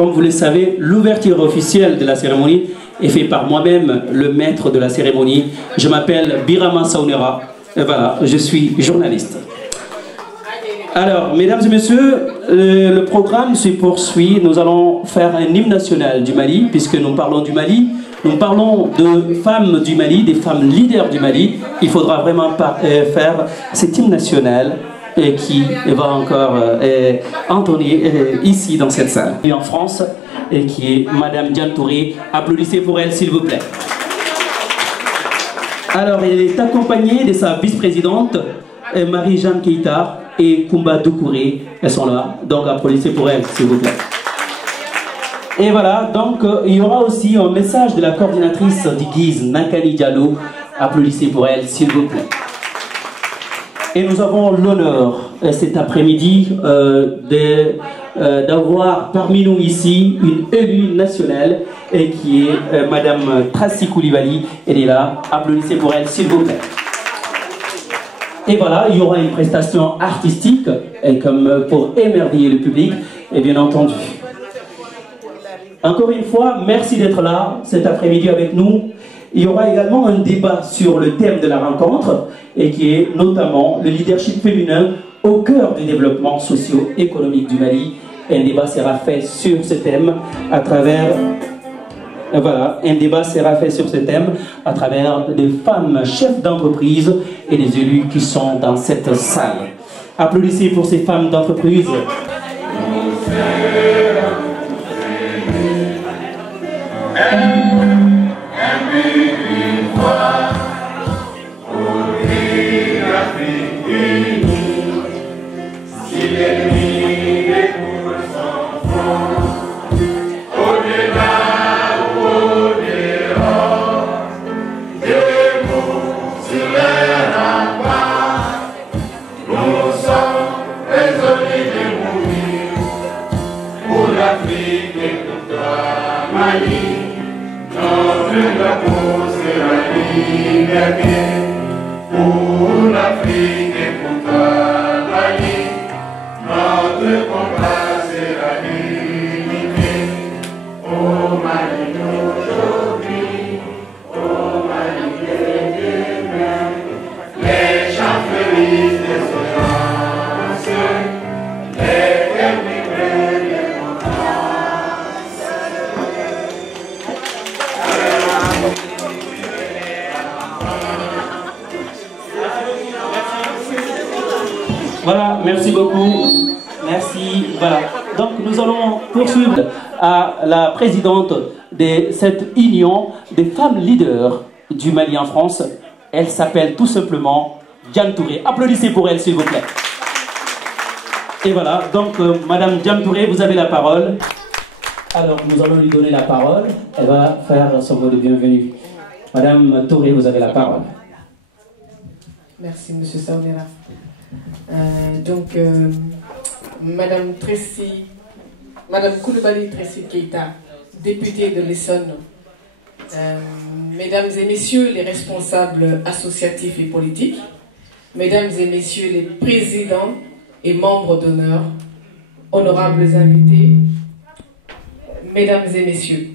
Comme vous le savez, l'ouverture officielle de la cérémonie est faite par moi-même, le maître de la cérémonie. Je m'appelle Birama Saunera et voilà, je suis journaliste. Alors, mesdames et messieurs, le programme se poursuit. Nous allons faire un hymne national du Mali, puisque nous parlons du Mali. Nous parlons de femmes du Mali, des femmes leaders du Mali. Il faudra vraiment faire cet hymne national qui va encore entonner ici dans cette salle. Et en France, et qui est Madame Diane Touré. Applaudissez pour elle, s'il vous plaît. Alors, elle est accompagnée de sa vice-présidente, Marie-Jeanne Keita, et Koumba Doucouré. Elles sont là, donc applaudissez pour elles, s'il vous plaît. Et voilà, donc il y aura aussi un message de la coordinatrice d'Iguiz, Nankani Diallo. Applaudissez pour elle, s'il vous plaît. Et nous avons l'honneur cet après-midi d'avoir parmi nous ici une élue nationale qui est Madame Tracy Koulibaly. Elle est là, applaudissez pour elle, s'il vous plaît. Et voilà, il y aura une prestation artistique, comme pour émerveiller le public, et bien entendu. Encore une fois, merci d'être là cet après-midi avec nous. Il y aura également un débat sur le thème de la rencontre, et qui est notamment le leadership féminin au cœur du développement socio-économique du Mali. Un débat sera fait sur ce thème à travers... Voilà, un débat sera fait sur ce thème à travers des femmes chefs d'entreprise et des élus qui sont dans cette salle. Applaudissez pour ces femmes d'entreprise. Pour l'Afrique et pour toi, Mali, notre combat sera l'unité. Au Mali d'aujourd'hui, au Mali de demain, les chants fleurissent d'espérance, les terres vibrent Voilà, merci beaucoup. Merci. Voilà. Donc nous allons poursuivre à la présidente de cette union des femmes leaders du Mali en France. Elle s'appelle tout simplement Diane Touré. Applaudissez pour elle, s'il vous plaît. Et voilà, donc Madame Diane Touré, vous avez la parole. Alors nous allons lui donner la parole. Elle va faire son mot de bienvenue. Madame Touré, vous avez la parole. Merci, Monsieur Saunera. Madame Koulibaly Tracy Keita, députée de l'Essonne, Mesdames et Messieurs les responsables associatifs et politiques, Mesdames et Messieurs les présidents et membres d'honneur, honorables invités, Mesdames et Messieurs,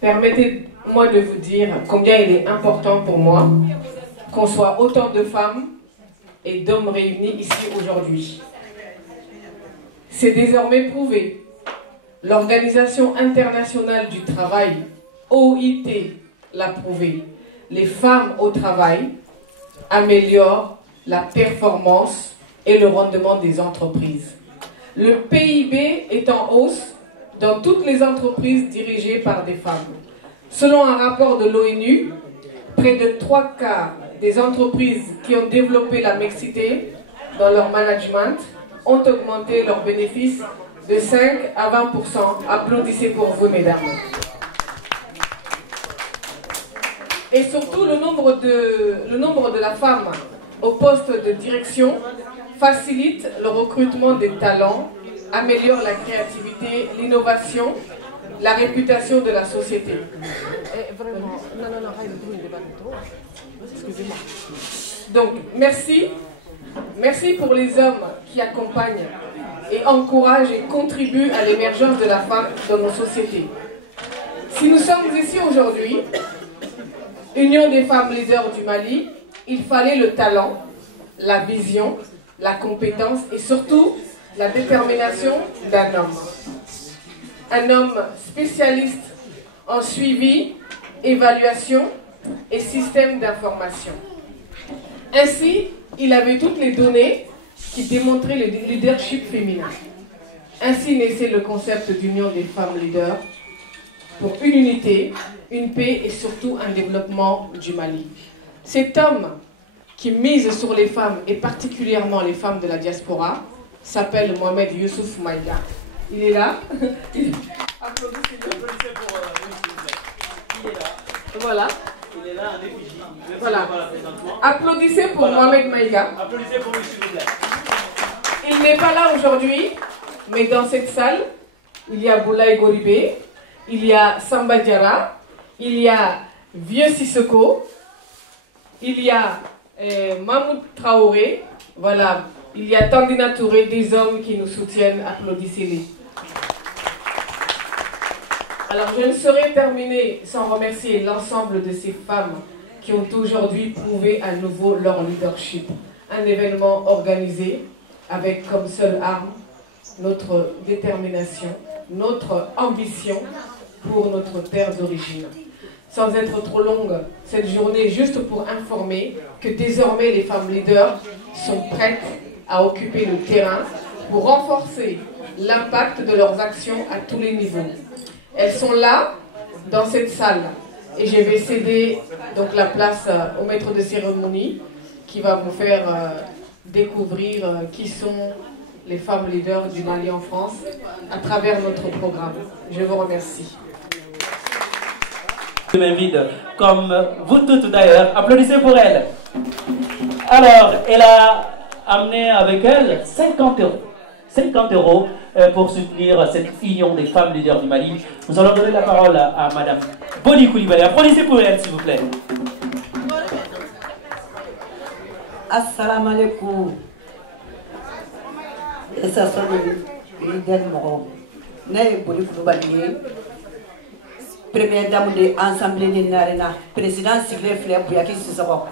permettez-moi de vous dire combien il est important pour moi qu'on soit autant de femmes et d'hommes réunis ici aujourd'hui. C'est désormais prouvé. L'Organisation internationale du travail, OIT, l'a prouvé. Les femmes au travail améliorent la performance et le rendement des entreprises. Le PIB est en hausse dans toutes les entreprises dirigées par des femmes. Selon un rapport de l'ONU, près de 3/4 des entreprises qui ont développé la mixité dans leur management ont augmenté leurs bénéfices de 5 à 20%. Applaudissez pour vous, mesdames. Et surtout, le nombre de la femme au poste de direction facilite le recrutement des talents, améliore la créativité, l'innovation, la réputation de la société. Donc, merci pour les hommes qui accompagnent et encourage et contribue à l'émergence de la femme dans nos sociétés. Si nous sommes ici aujourd'hui, Union des femmes leaders du Mali, il fallait le talent, la vision, la compétence et surtout la détermination d'un homme. Un homme spécialiste en suivi, évaluation et système d'information. Ainsi, il avait toutes les données qui démontraient le leadership féminin. Ainsi naissait le concept d'Union des femmes leaders pour une unité, une paix et surtout un développement du Mali. Cet homme qui mise sur les femmes et particulièrement les femmes de la diaspora s'appelle Mohamed Youssouf Maïga. Il est là. Applaudissez pour il est là. Voilà. Il est là en effigie. Voilà. Applaudissez pour Mohamed Maïga. Applaudissez pour lui, s'il vous plaît. Il n'est pas là aujourd'hui, mais dans cette salle, il y a Boulaye Goribé, il y a Samba Diarra, il y a Vieux Sissoko, il y a Mahmoud Traoré, voilà, il y a Tandina Touré, des hommes qui nous soutiennent, applaudissez-les. Alors je ne saurais terminer sans remercier l'ensemble de ces femmes qui ont aujourd'hui prouvé à nouveau leur leadership. Un événement organisé avec comme seule arme notre détermination, notre ambition pour notre terre d'origine. Sans être trop longue, cette journée juste pour informer que désormais les femmes leaders sont prêtes à occuper le terrain pour renforcer l'impact de leurs actions à tous les niveaux. Elles sont là, dans cette salle, et je vais céder donc la place au maître de cérémonie qui va vous faire découvrir qui sont les femmes leaders du Mali en France à travers notre programme. Je vous remercie. Je m'invite, comme vous toutes d'ailleurs, applaudissez pour elle. Alors, elle a amené avec elle 50 euros. 50 euros pour soutenir cette union des femmes leaders du Mali. Nous allons donner la parole à Madame Boni Koulibaly. Applaudissez pour elle, s'il vous plaît. Assalamu alaikum. Et ça sonne leader Moro. Né Boni Koulibaly. Première dame de l'Assemblée de Narena. Président Siglé Fleur Bouyaki Sissoko.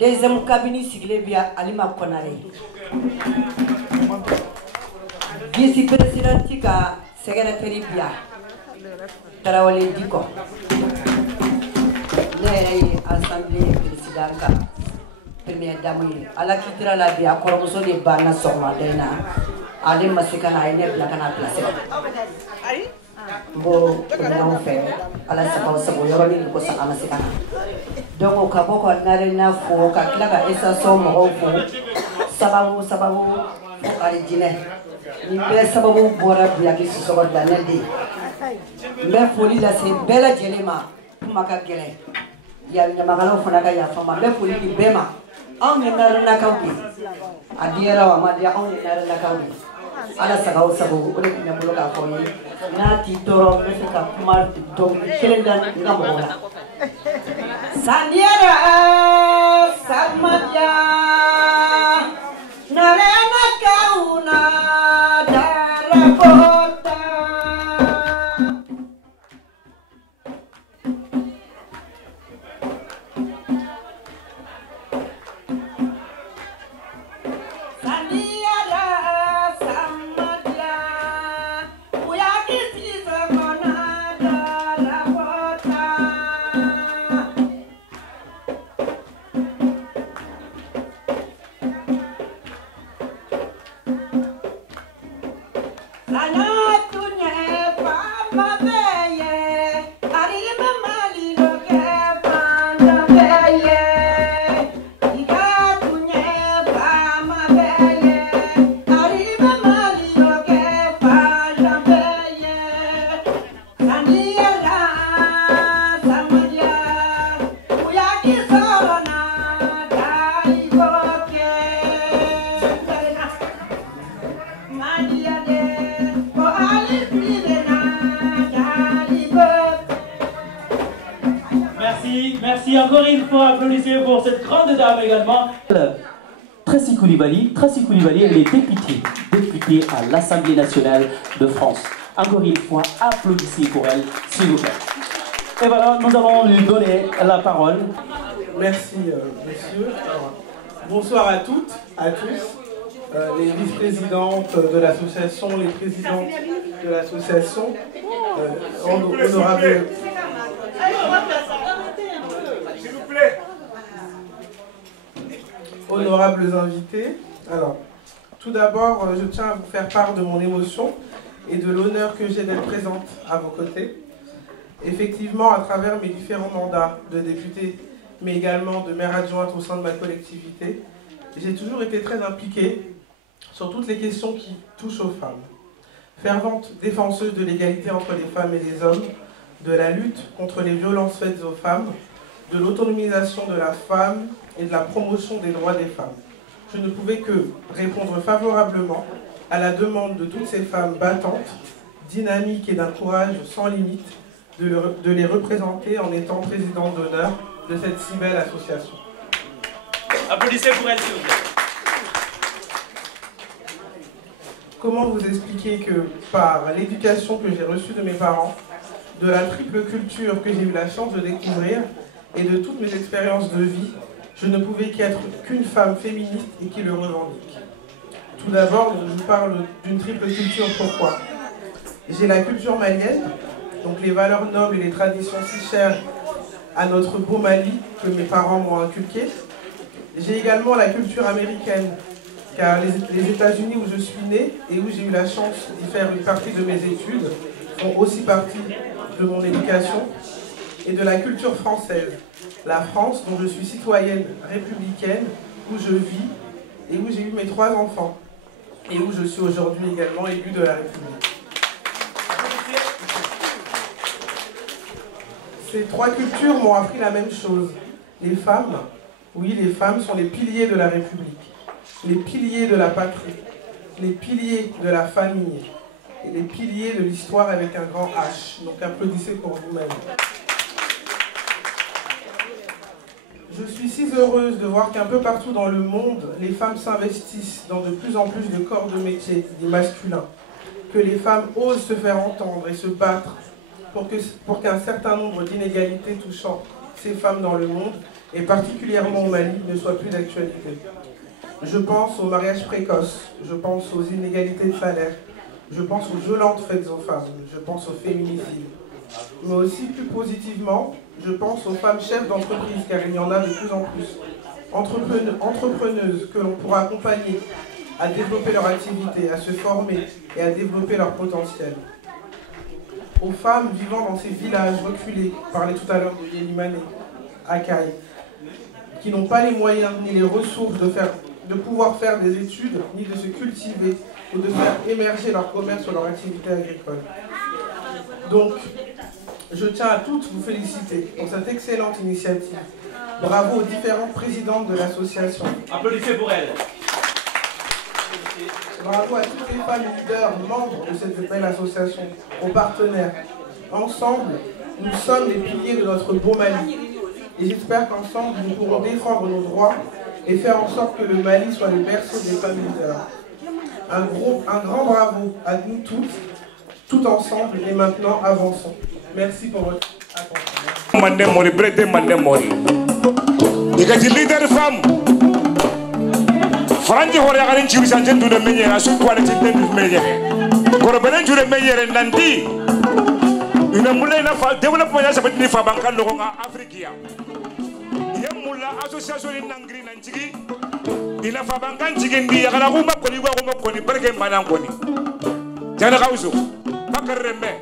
Deuxième cabinet Siglé via Alima Konare. Vice-président Tika secrétaire Bia. Tarawale Diko. Né Assemblée président première dame. À la quittera la Bia, Koromoso de Bana Soma Dena. Ale masikana ine blakana place bo na fe ala sabo yoro ni ko sa masikana donc ka boko nare na fo ka klaka esa so mo fo sababu ko ari jine ni be sababu bora biya ki so ko danedi me foli la se bela jelema maka gele ya nyamagalo fona ka ya fama me foli di bema on ne na kawbi adiera wa ma dia on ne na kawbi ala sagao sabu ole kunya bulo ka ko yi na ti toro me ka kumar to kelenda ngamola sandiara samadya narena kauna darabota Merci encore une fois, applaudissez pour cette grande dame également. Koulibaly. Tracy Koulibaly, elle est députée à l'Assemblée nationale de France. Encore une fois, applaudissez pour elle, s'il vous plaît. Et voilà, nous allons lui donner la parole. Merci, messieurs. Alors, bonsoir à toutes, à tous, les vice-présidentes de l'association, les présidentes de l'association, honorables. S'il vous plaît. Honorables invités. Alors, tout d'abord, je tiens à vous faire part de mon émotion et de l'honneur que j'ai d'être présente à vos côtés. Effectivement, à travers mes différents mandats de députée, mais également de maire adjointe au sein de ma collectivité, j'ai toujours été très impliquée sur toutes les questions qui touchent aux femmes. Fervente défenseuse de l'égalité entre les femmes et les hommes, de la lutte contre les violences faites aux femmes, de l'autonomisation de la femme et de la promotion des droits des femmes. Je ne pouvais que répondre favorablement à la demande de toutes ces femmes battantes, dynamiques et d'un courage sans limite, de les représenter en étant présidente d'honneur de cette si belle association. Applaudissez pour elle, s'il vous plaît. Comment vous expliquer que par l'éducation que j'ai reçue de mes parents, de la triple culture que j'ai eu la chance de découvrir et de toutes mes expériences de vie, je ne pouvais qu'être qu'une femme féministe et qui le revendique. Tout d'abord, je vous parle d'une triple culture. Pourquoi? J'ai la culture malienne, donc les valeurs nobles et les traditions si chères à notre beau Mali que mes parents m'ont inculqué. J'ai également la culture américaine, car les États-Unis où je suis née et où j'ai eu la chance d'y faire une partie de mes études font aussi partie de mon éducation, et de la culture française, la France dont je suis citoyenne républicaine, où je vis et où j'ai eu mes 3 enfants, et où je suis aujourd'hui également élu de la République. Ces 3 cultures m'ont appris la même chose. Les femmes, oui, les femmes sont les piliers de la République, les piliers de la patrie, les piliers de la famille et les piliers de l'histoire avec un grand H. Donc applaudissez pour vous-même. Je suis si heureuse de voir qu'un peu partout dans le monde, les femmes s'investissent dans de plus en plus de corps de métier, des masculins, que les femmes osent se faire entendre et se battre pour qu'un certain nombre d'inégalités touchant ces femmes dans le monde, et particulièrement au Mali, ne soient plus d'actualité. Je pense au mariage précoce, je pense aux inégalités de salaire, je pense aux violences faites aux femmes, je pense au féminicide. Mais aussi plus positivement, je pense aux femmes chefs d'entreprise, car il y en a de plus en plus. Entrepreneuses que l'on pourra accompagner à développer leur activité, à se former et à développer leur potentiel. Aux femmes vivant dans ces villages reculés, parlais tout à l'heure de Yélimane, Akaï, qui n'ont pas les moyens ni les ressources de pouvoir faire des études, ni de se cultiver, ou de faire émerger leur commerce ou leur activité agricole. Donc, je tiens à toutes vous féliciter pour cette excellente initiative. Bravo aux différentes présidentes de l'association. Applaudissez pour elle. Bravo à toutes les femmes leaders, membres de cette belle association, aux partenaires. Ensemble, nous sommes les piliers de notre beau Mali. Et j'espère qu'ensemble, nous pourrons défendre nos droits et faire en sorte que le Mali soit le berceau des femmes leaders. Un grand bravo à nous tous, tout ensemble, et maintenant avançons. Merci pour votre attention. Mandemori, Brete Mandemori. Il est leader femme. Franji hore garin ci wisan jendu de meñere asu quality den meñere goro benen jure meñere nanti ina mulay na fa développement ya sabati ni fa bankan lo nga afrikia yem mulla association ni nangri nan cigi ina fa bankan cigi ndi ya kala ko makko ni barke manan ko ni jana kawsu bakar rembe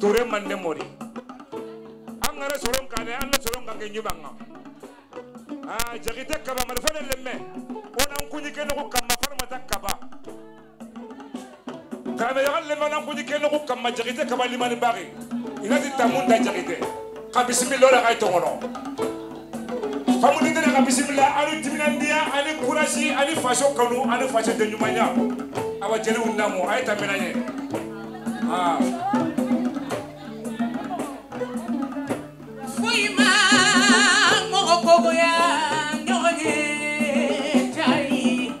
toure mande mori angara soron kane anna soron kange nyubanga jagite kaba man fane lemme onan kunyi keno ko kamma farmata kaba kana yagal lemme onan kunyi keno ko kamma jagite kaba limani bari inati tamunda jagite ka bismillah la kay tongono famudi dina ka bismillah alu timinandia ali kurasi ali fasho kanu ali fasho de nyumanya awa jeli undamu ay taminanye Fuima mogokogo ya nyonye chai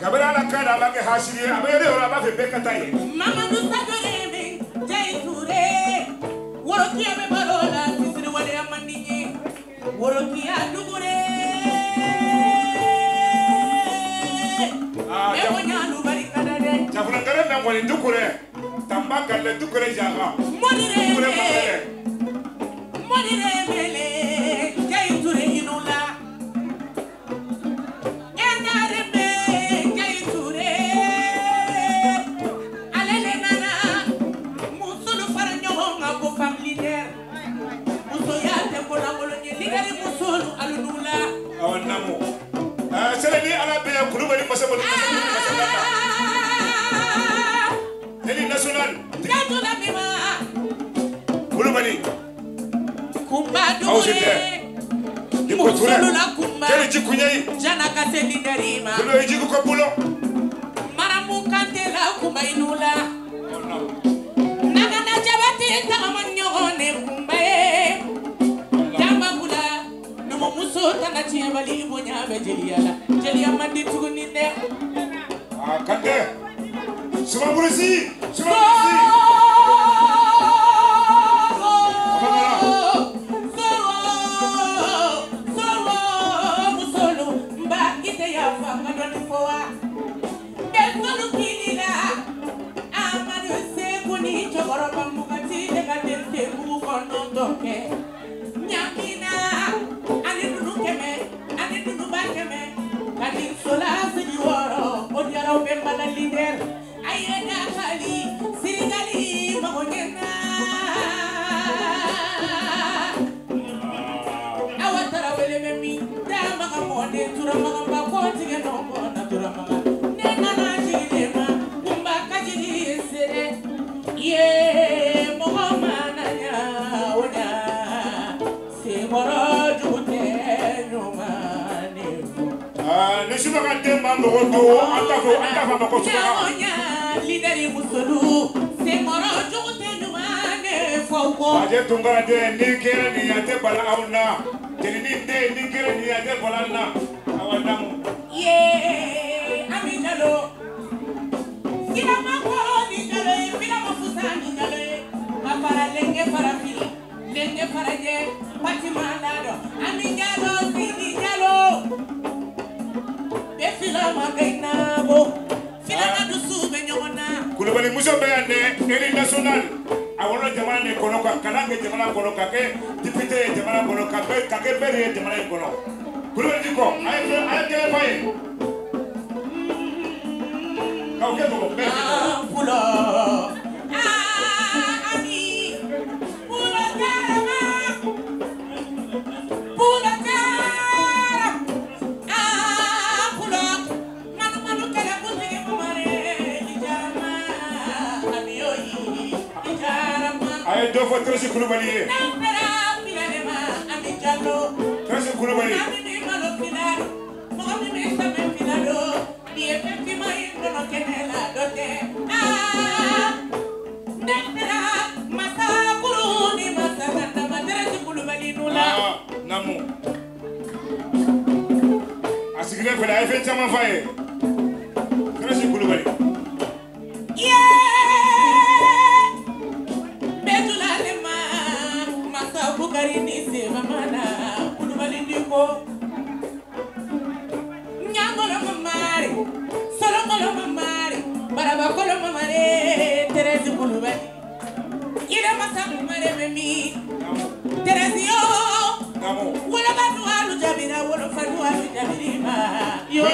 Kabera la kada ba ke hasiri abere ora ba fe bekataye Mama Nusadoreme Jaiture Worokia me barola Sisiri wale amandinye Worokia dugure Ewo nyalu barikada de Jafuna ngare na ngwali dugure Tamba kalle dugure jaga Monire mele Jaiture inula Enareme Jaiture Alele nana Musulu faranyohonga ko fam leader Muso yate ko na kolonye leader musulu alunula awanamu seleni ala be kulubali pasabali Eli national Jatula bima kulubali Kumbadu Musulu la kumba Kele jikunyai Jana kase leaderima Kulo ejiku ko bulo Maramu kante la kumba inula Nagana jabati tamanyohone kumbae Jamba kula Numo muso tanga chiabali ibonya bejeliala Jelia mandi tuguninde Kande Sumaburusi Musolu mba ite ya fanga doni foa Desolu kinila Amadu sekuni chokoro pambukati Deka dente kukono toke Nyamina Ani dunu bakeme Kani sola sidiworo Odiara ubemba la lider Ayena kali Sirigali magonyena Awatara wele memi Dama kamone Turamaga mbakoti genongo na turamaga Nena na jilema Kumba kajiri esere Ye Mohamana nya Wanya Segoro jute Nyumane Nishima kademba mbogo atafa makosuka Nyamonya lideri musolu Segoro jute Nyumane Fauko Aje tungara de nikere ni ate bala auna Jelini de nikere ni ate bala na awanamu Ye Aminalo Sila mako ni jale Fila mafusa ni jale Mapara lenge para fili Lenge para je Pati mandado Aminalo Sini jalo Befila magainabo Fila madusu benyona Kulubali muso beyane Eli national Awono jamane konoka Kanange jamana konoka Ke dipite jamana konoka Kake beri jamana kono Kulubali diko Aye kele faye Kauke toko Beri Pulo Ami Pulo Jarama Pulo Jarama Pulo Manu kala putege mamare Jarama Ami yoyi Jarama Aye dofo Tracy Kulubali Nambera Pilanema Ami Jallo Tracy Kulubali Ami mi malo pilado Momi mi same pilado Ni efekti mai nono kenela dote Nambera Masa kuruni Masa ganda Tracy Kulubali nula Namu Asigile fele aye fe chama faye Tracy Kulubali Betula lema Masa bukari ni se mamana Kulubali ndiko Nyangolo mamari Solongolo mamari Barabakolo mamare Terezi Kulubali Ile masa mamare memi Terezi yo Wala banu alu jabira Wala fanu alu jabirima Yo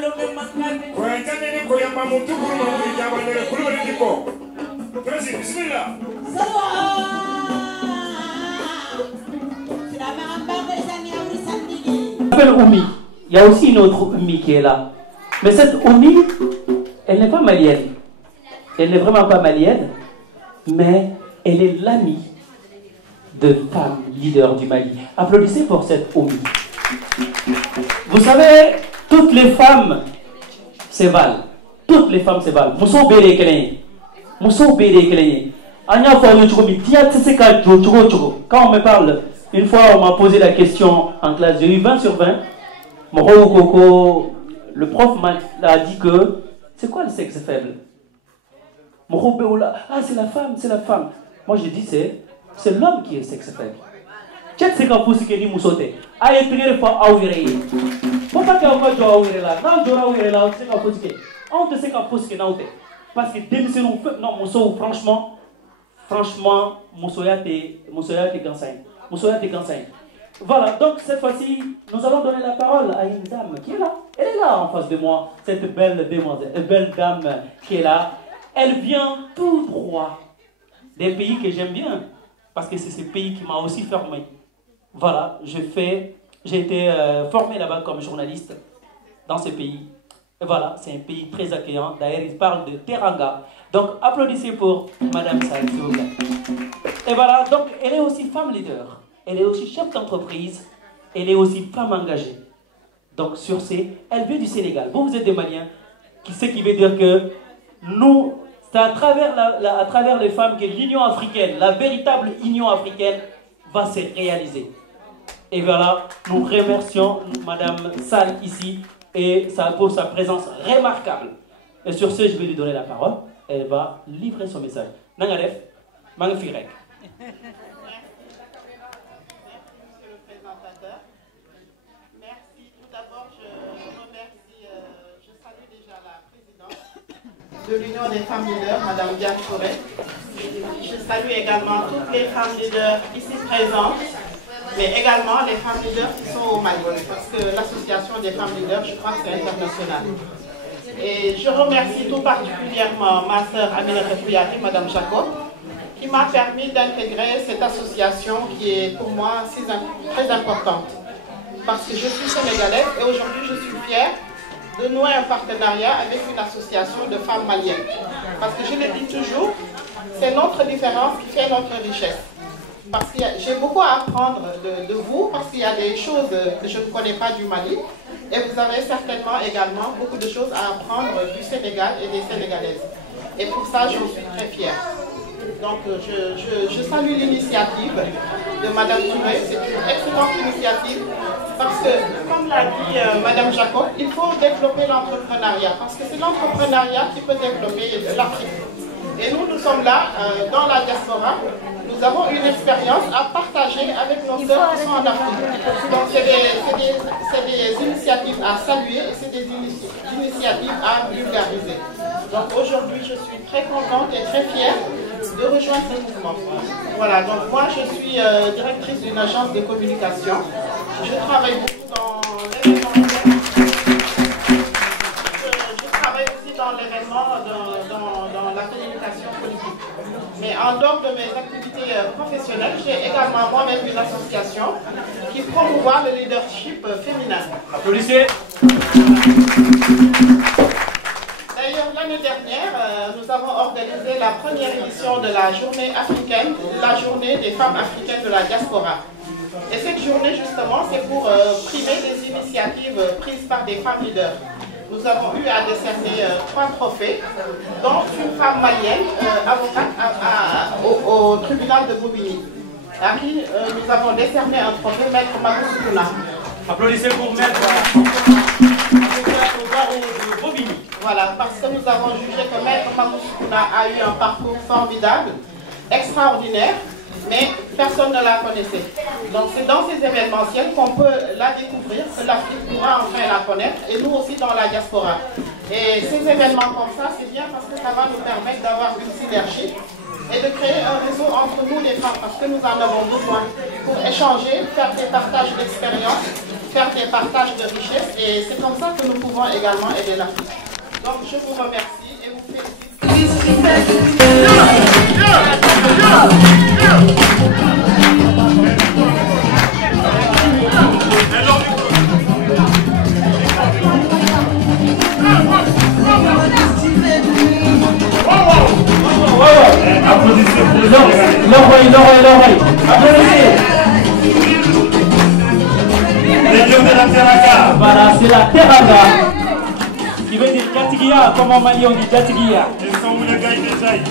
lume makane Kwa entane ni kwa yamba mtu Kulubali Jabane Kulubali diko Tracy bismillah Oumi. Il y a aussi une autre Oumi qui est là. Mais cette Oumi, elle n'est pas malienne. Elle n'est vraiment pas malienne, mais elle est l'amie de femmes leaders du Mali. Applaudissez pour cette Oumi. Vous savez, toutes les femmes se valent. Toutes les femmes se valent. Mousso Béré Kelé. Mousso Béré Kelé. Quand on me parle Une fois, on m'a posé la question en classe, j'ai eu 20 sur 20. Le prof m'a dit que c'est quoi le sexe faible? Ah, c'est la femme, c'est la femme. Moi, je dis c'est l'homme qui est sexe faible. Qu'est-ce que c'est que vous avez parce que non, franchement, voilà, donc cette fois-ci, nous allons donner la parole à une dame qui est là. Elle est là en face de moi, cette belle demoiselle, belle dame qui est là. Elle vient tout droit des pays que j'aime bien, parce que c'est ce pays qui m'a aussi formé. Voilà, j'ai été formé là-bas comme journaliste dans ce pays. Et voilà, c'est un pays très accueillant. D'ailleurs, il parle de Teranga. Donc, applaudissez pour Madame Sal, s'il vous plaît. Et voilà, donc, elle est aussi femme leader. Elle est aussi chef d'entreprise. Elle est aussi femme engagée. Donc, sur ce, elle vient du Sénégal. Vous êtes des Maliens. Ce qui veut dire que nous, c'est à travers les femmes que l'Union africaine, la véritable Union africaine, va se réaliser. Et voilà, nous remercions Madame Sal ici et pour sa présence remarquable. Et sur ce, je vais lui donner la parole. Elle va livrer son message. Nangaref, Mangfirek. Merci, monsieur le présentateur. Merci. Tout d'abord, je salue déjà la présidente de l'Union des femmes leaders, Madame Diane Forêt. Je salue également toutes les femmes leaders ici présentes, mais également les femmes leaders qui sont au Mali, parce que l'association des femmes leaders, je crois que c'est international. Et je remercie tout particulièrement ma sœur Aminata Kouyati, Madame Jacob, qui m'a permis d'intégrer cette association qui est pour moi très importante. Parce que je suis sénégalaise et aujourd'hui je suis fière de nouer un partenariat avec une association de femmes maliennes. Parce que je le dis toujours, c'est notre différence qui fait notre richesse. Parce que j'ai beaucoup à apprendre de vous, parce qu'il y a des choses que je ne connais pas du Mali. Et vous avez certainement également beaucoup de choses à apprendre du Sénégal et des Sénégalaises. Et pour ça, j'en suis très fière. Donc, je salue l'initiative de Madame Touré. C'est une excellente initiative parce que, comme l'a dit Madame Jacob, il faut développer l'entrepreneuriat. Parce que c'est l'entrepreneuriat qui peut développer l'Afrique. Et nous sommes là, dans la diaspora. Nous avons une expérience à partager avec nos sœurs qui sont en Afrique. Donc c'est des initiatives à saluer et c'est des initiatives à vulgariser. Donc aujourd'hui, je suis très contente et très fière de rejoindre ce mouvement. Voilà, donc moi je suis directrice d'une agence de communication. Je travaille beaucoup dans l'événementiel. Je travaille aussi dans l'événement, dans la communication politique. Mais en dehors de mes activités professionnelles, j'ai également moi-même une association qui promouvoit le leadership féminin. Applaudissez. D'ailleurs, l'année dernière, nous avons organisé la première édition de la journée africaine, la journée des femmes africaines de la diaspora. Et cette journée, justement, c'est pour primer les initiatives prises par des femmes leaders. Nous avons eu à décerner 3 trophées, dont une femme malienne, avocate au tribunal de Bobigny, à qui nous avons décerné un trophée, Maître Mamoussouna. Applaudissez pour Maître au Bobigny. Voilà, parce que nous avons jugé que Maître Mamoussouna a eu un parcours formidable, extraordinaire, mais personne ne la connaissait. Donc c'est dans ces événementiels qu'on peut la découvrir, que l'Afrique pourra enfin la connaître, et nous aussi dans la diaspora. Et ces événements comme ça, c'est bien parce que ça va nous permettre d'avoir une synergie et de créer un réseau entre nous les femmes, parce que nous en avons besoin pour échanger, faire des partages d'expériences, faire des partages de richesses, et c'est comme ça que nous pouvons également aider l'Afrique. Donc je vous remercie et vous félicite. Applaudissez pour l'oreille. Applaudissez. Les dieux de la Teranga. Voilà, c'est la Teranga. Qui veut dire Jatigia, comme en Mali on dit Jatigia. Et sont où les gars des Jaïs?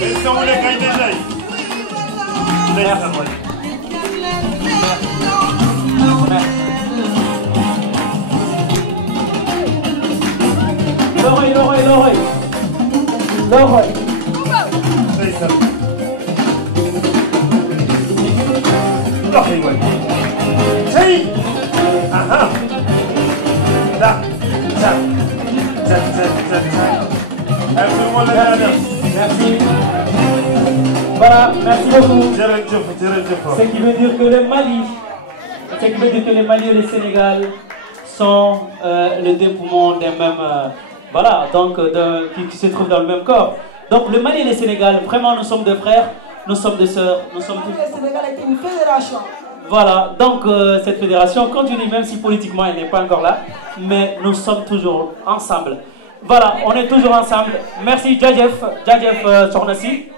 Et sont où les gars des Jaïs? Merci. Voilà, merci beaucoup. Ce qui veut dire que le Mali, et le Sénégal sont le deux poumons des mêmes, voilà, donc qui se trouvent dans le même corps. Donc le Mali et le Sénégal, vraiment nous sommes deux frères, nous sommes deux sœurs, nous sommes tous. Le Sénégal est une fédération. Voilà, donc cette fédération continue même si politiquement elle n'est pas encore là, mais nous sommes toujours ensemble. Voilà, on est toujours ensemble. Merci Djadjef Sornassi.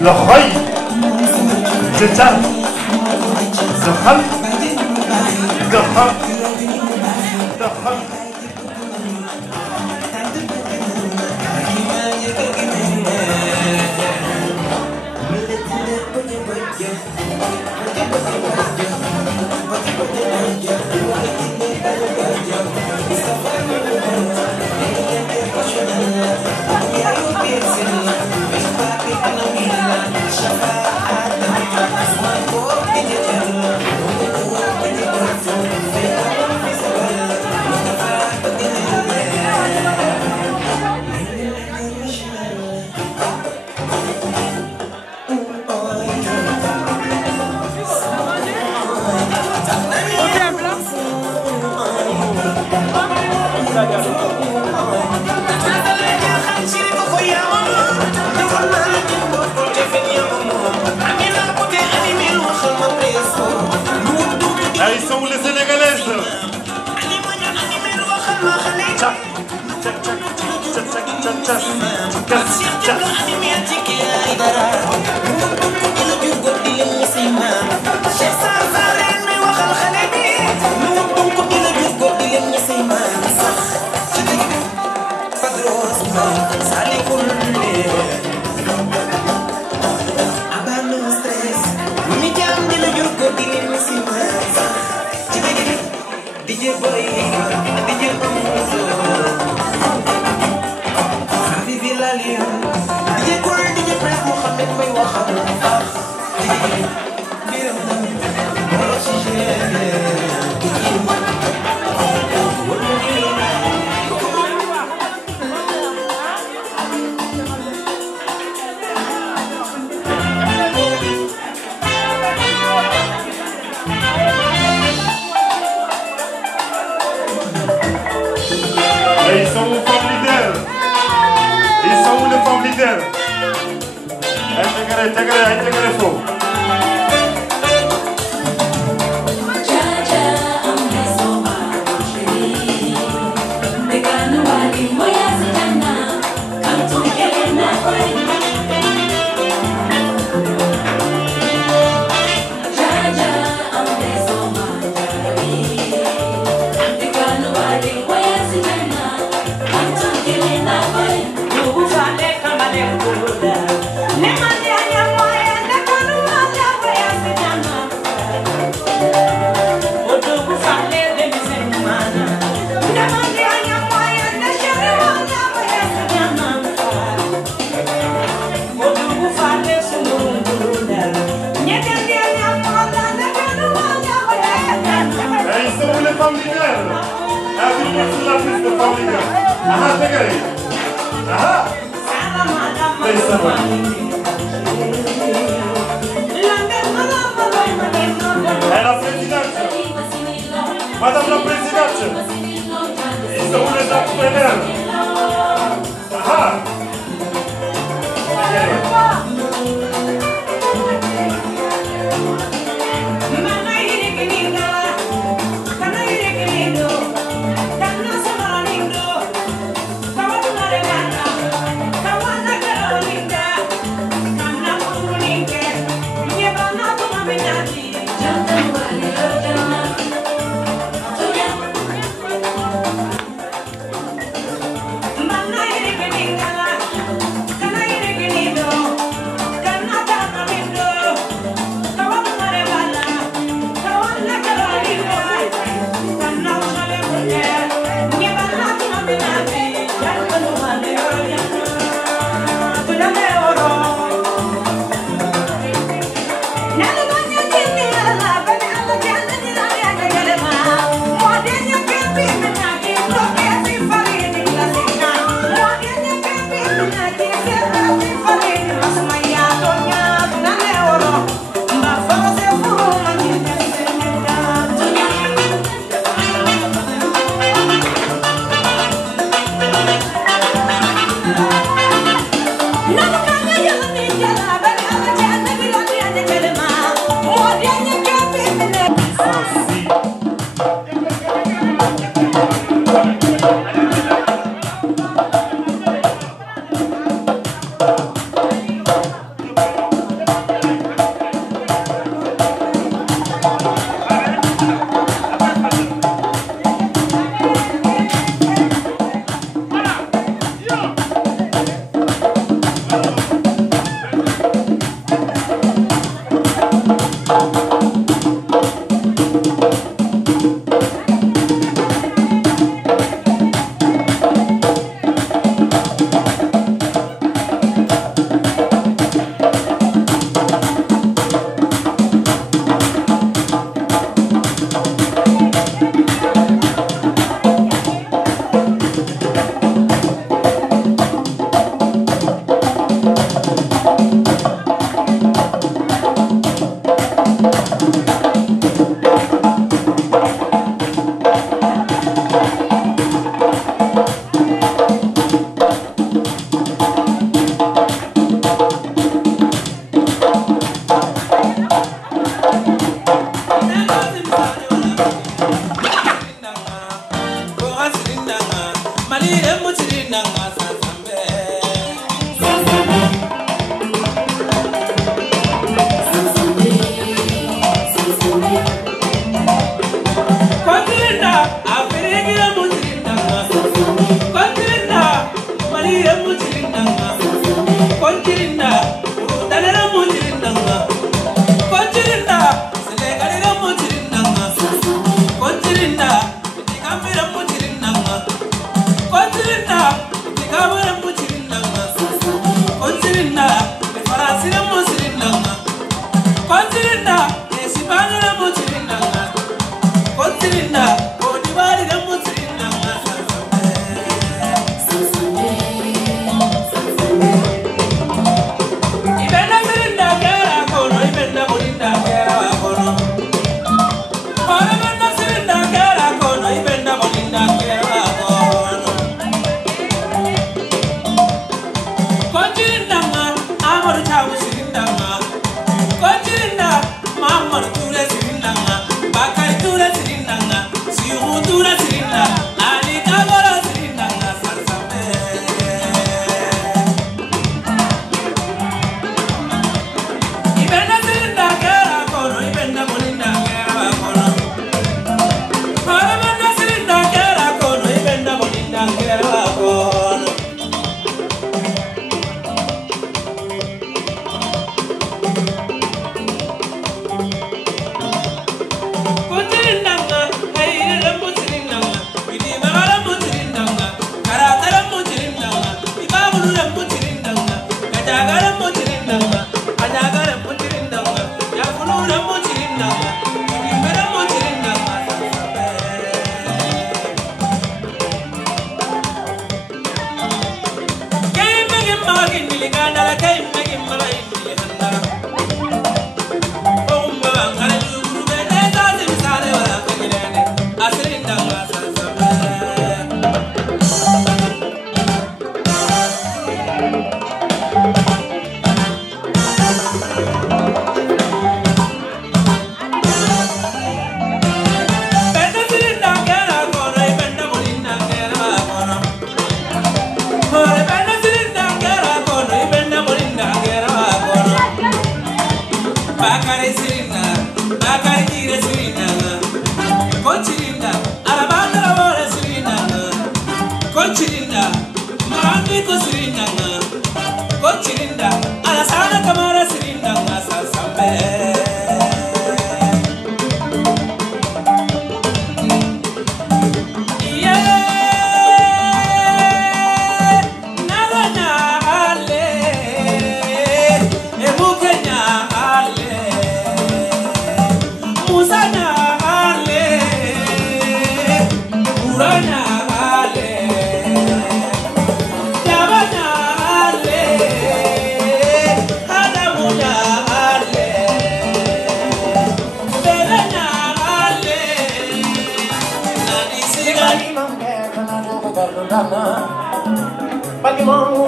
لخوي جتان دخل دخل دخل Ils sont où les Sénégalaises? Ils sont où les femmes leaders? Ils sont où les femmes leaders? Intégrez faux. Madame la Présidente,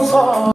so.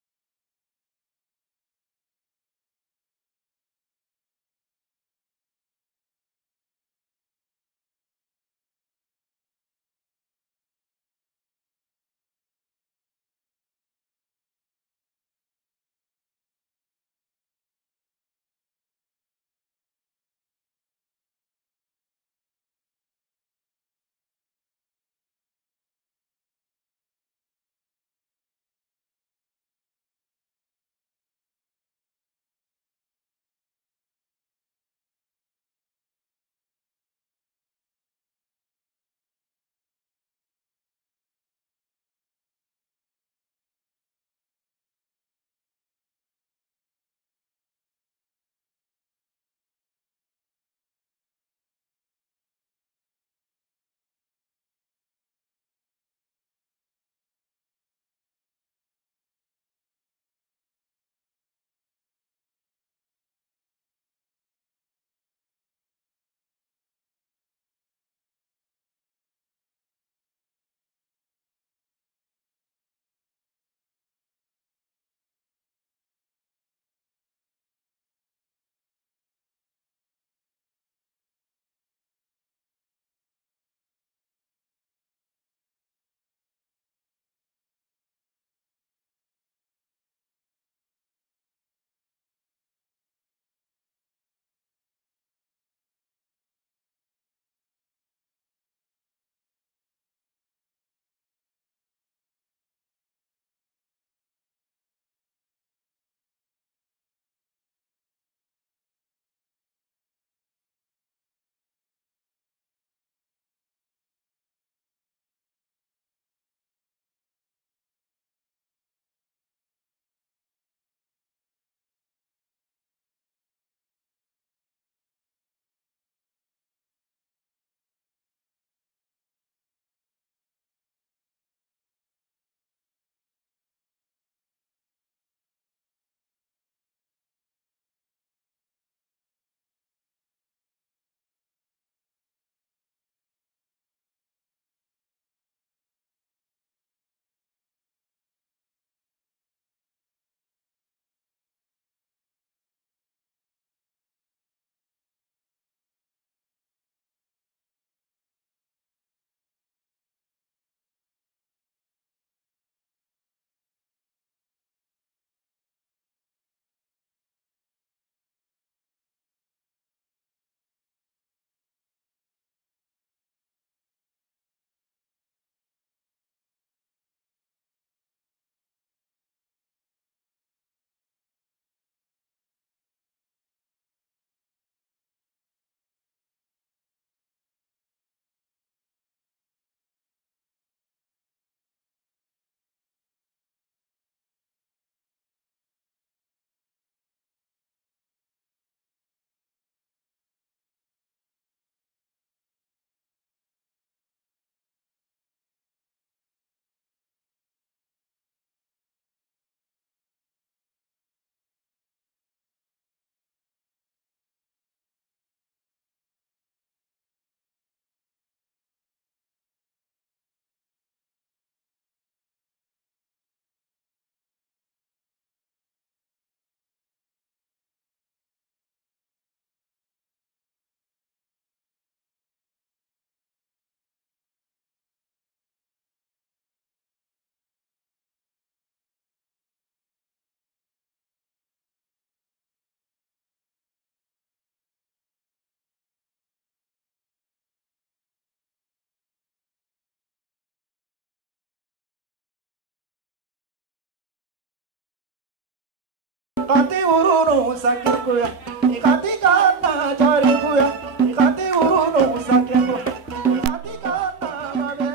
Ikati urunu sakikuya, ikati kana charikuya, ikati urunu sakikuya, ikati kana mabe.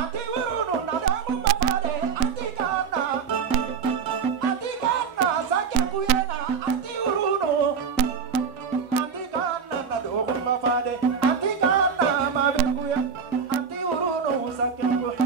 Ati urunu nadamu papade, ati kana sakikuya na ati urunu, ati kana nadamu papade. Anti urunu sakekuya.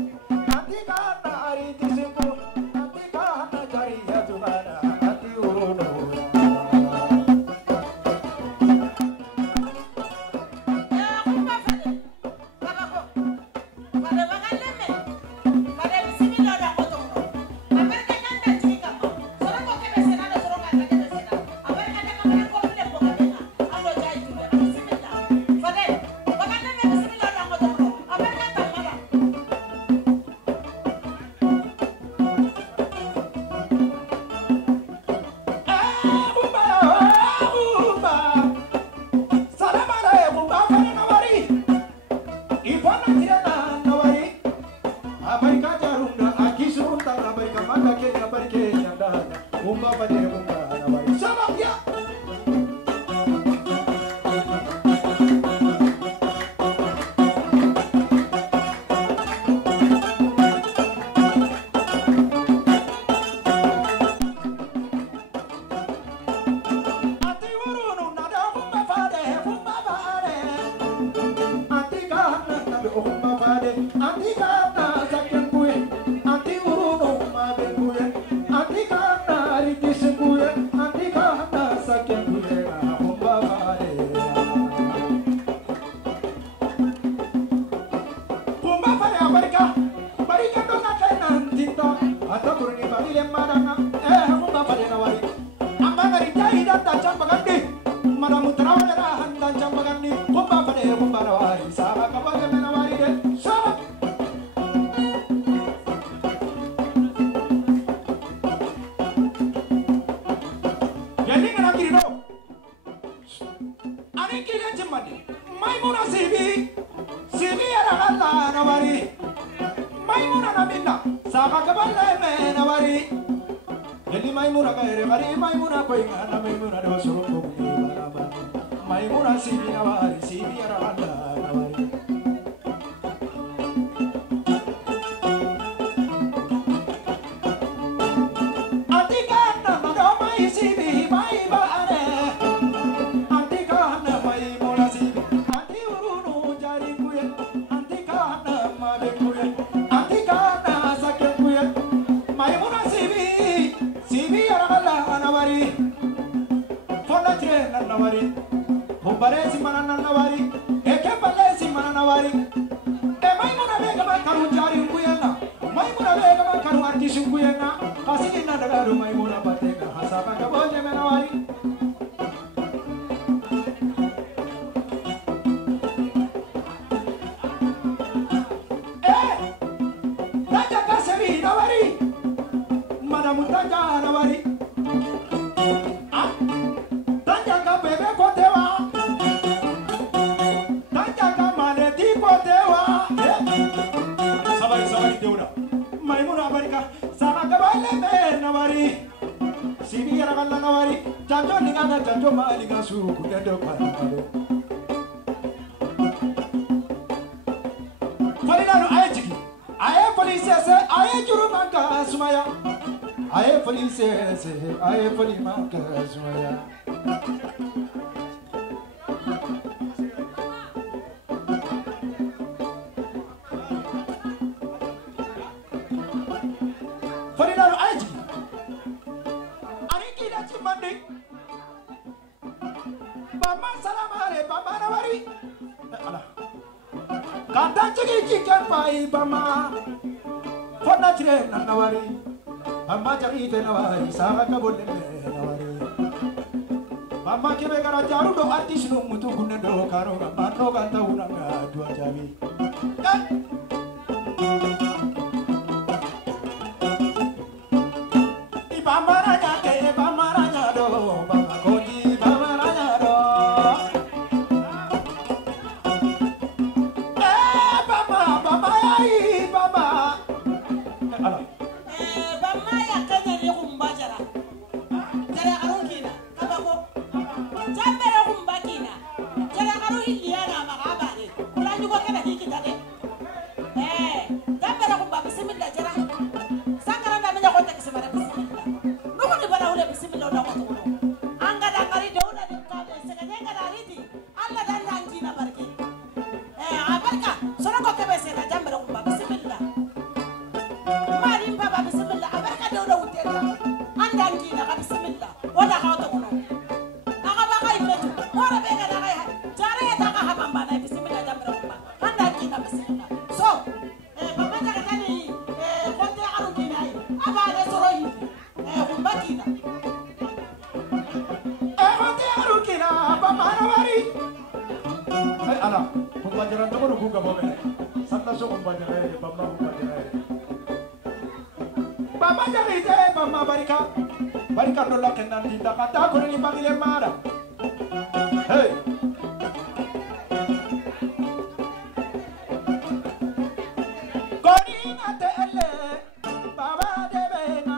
Baba de Bena,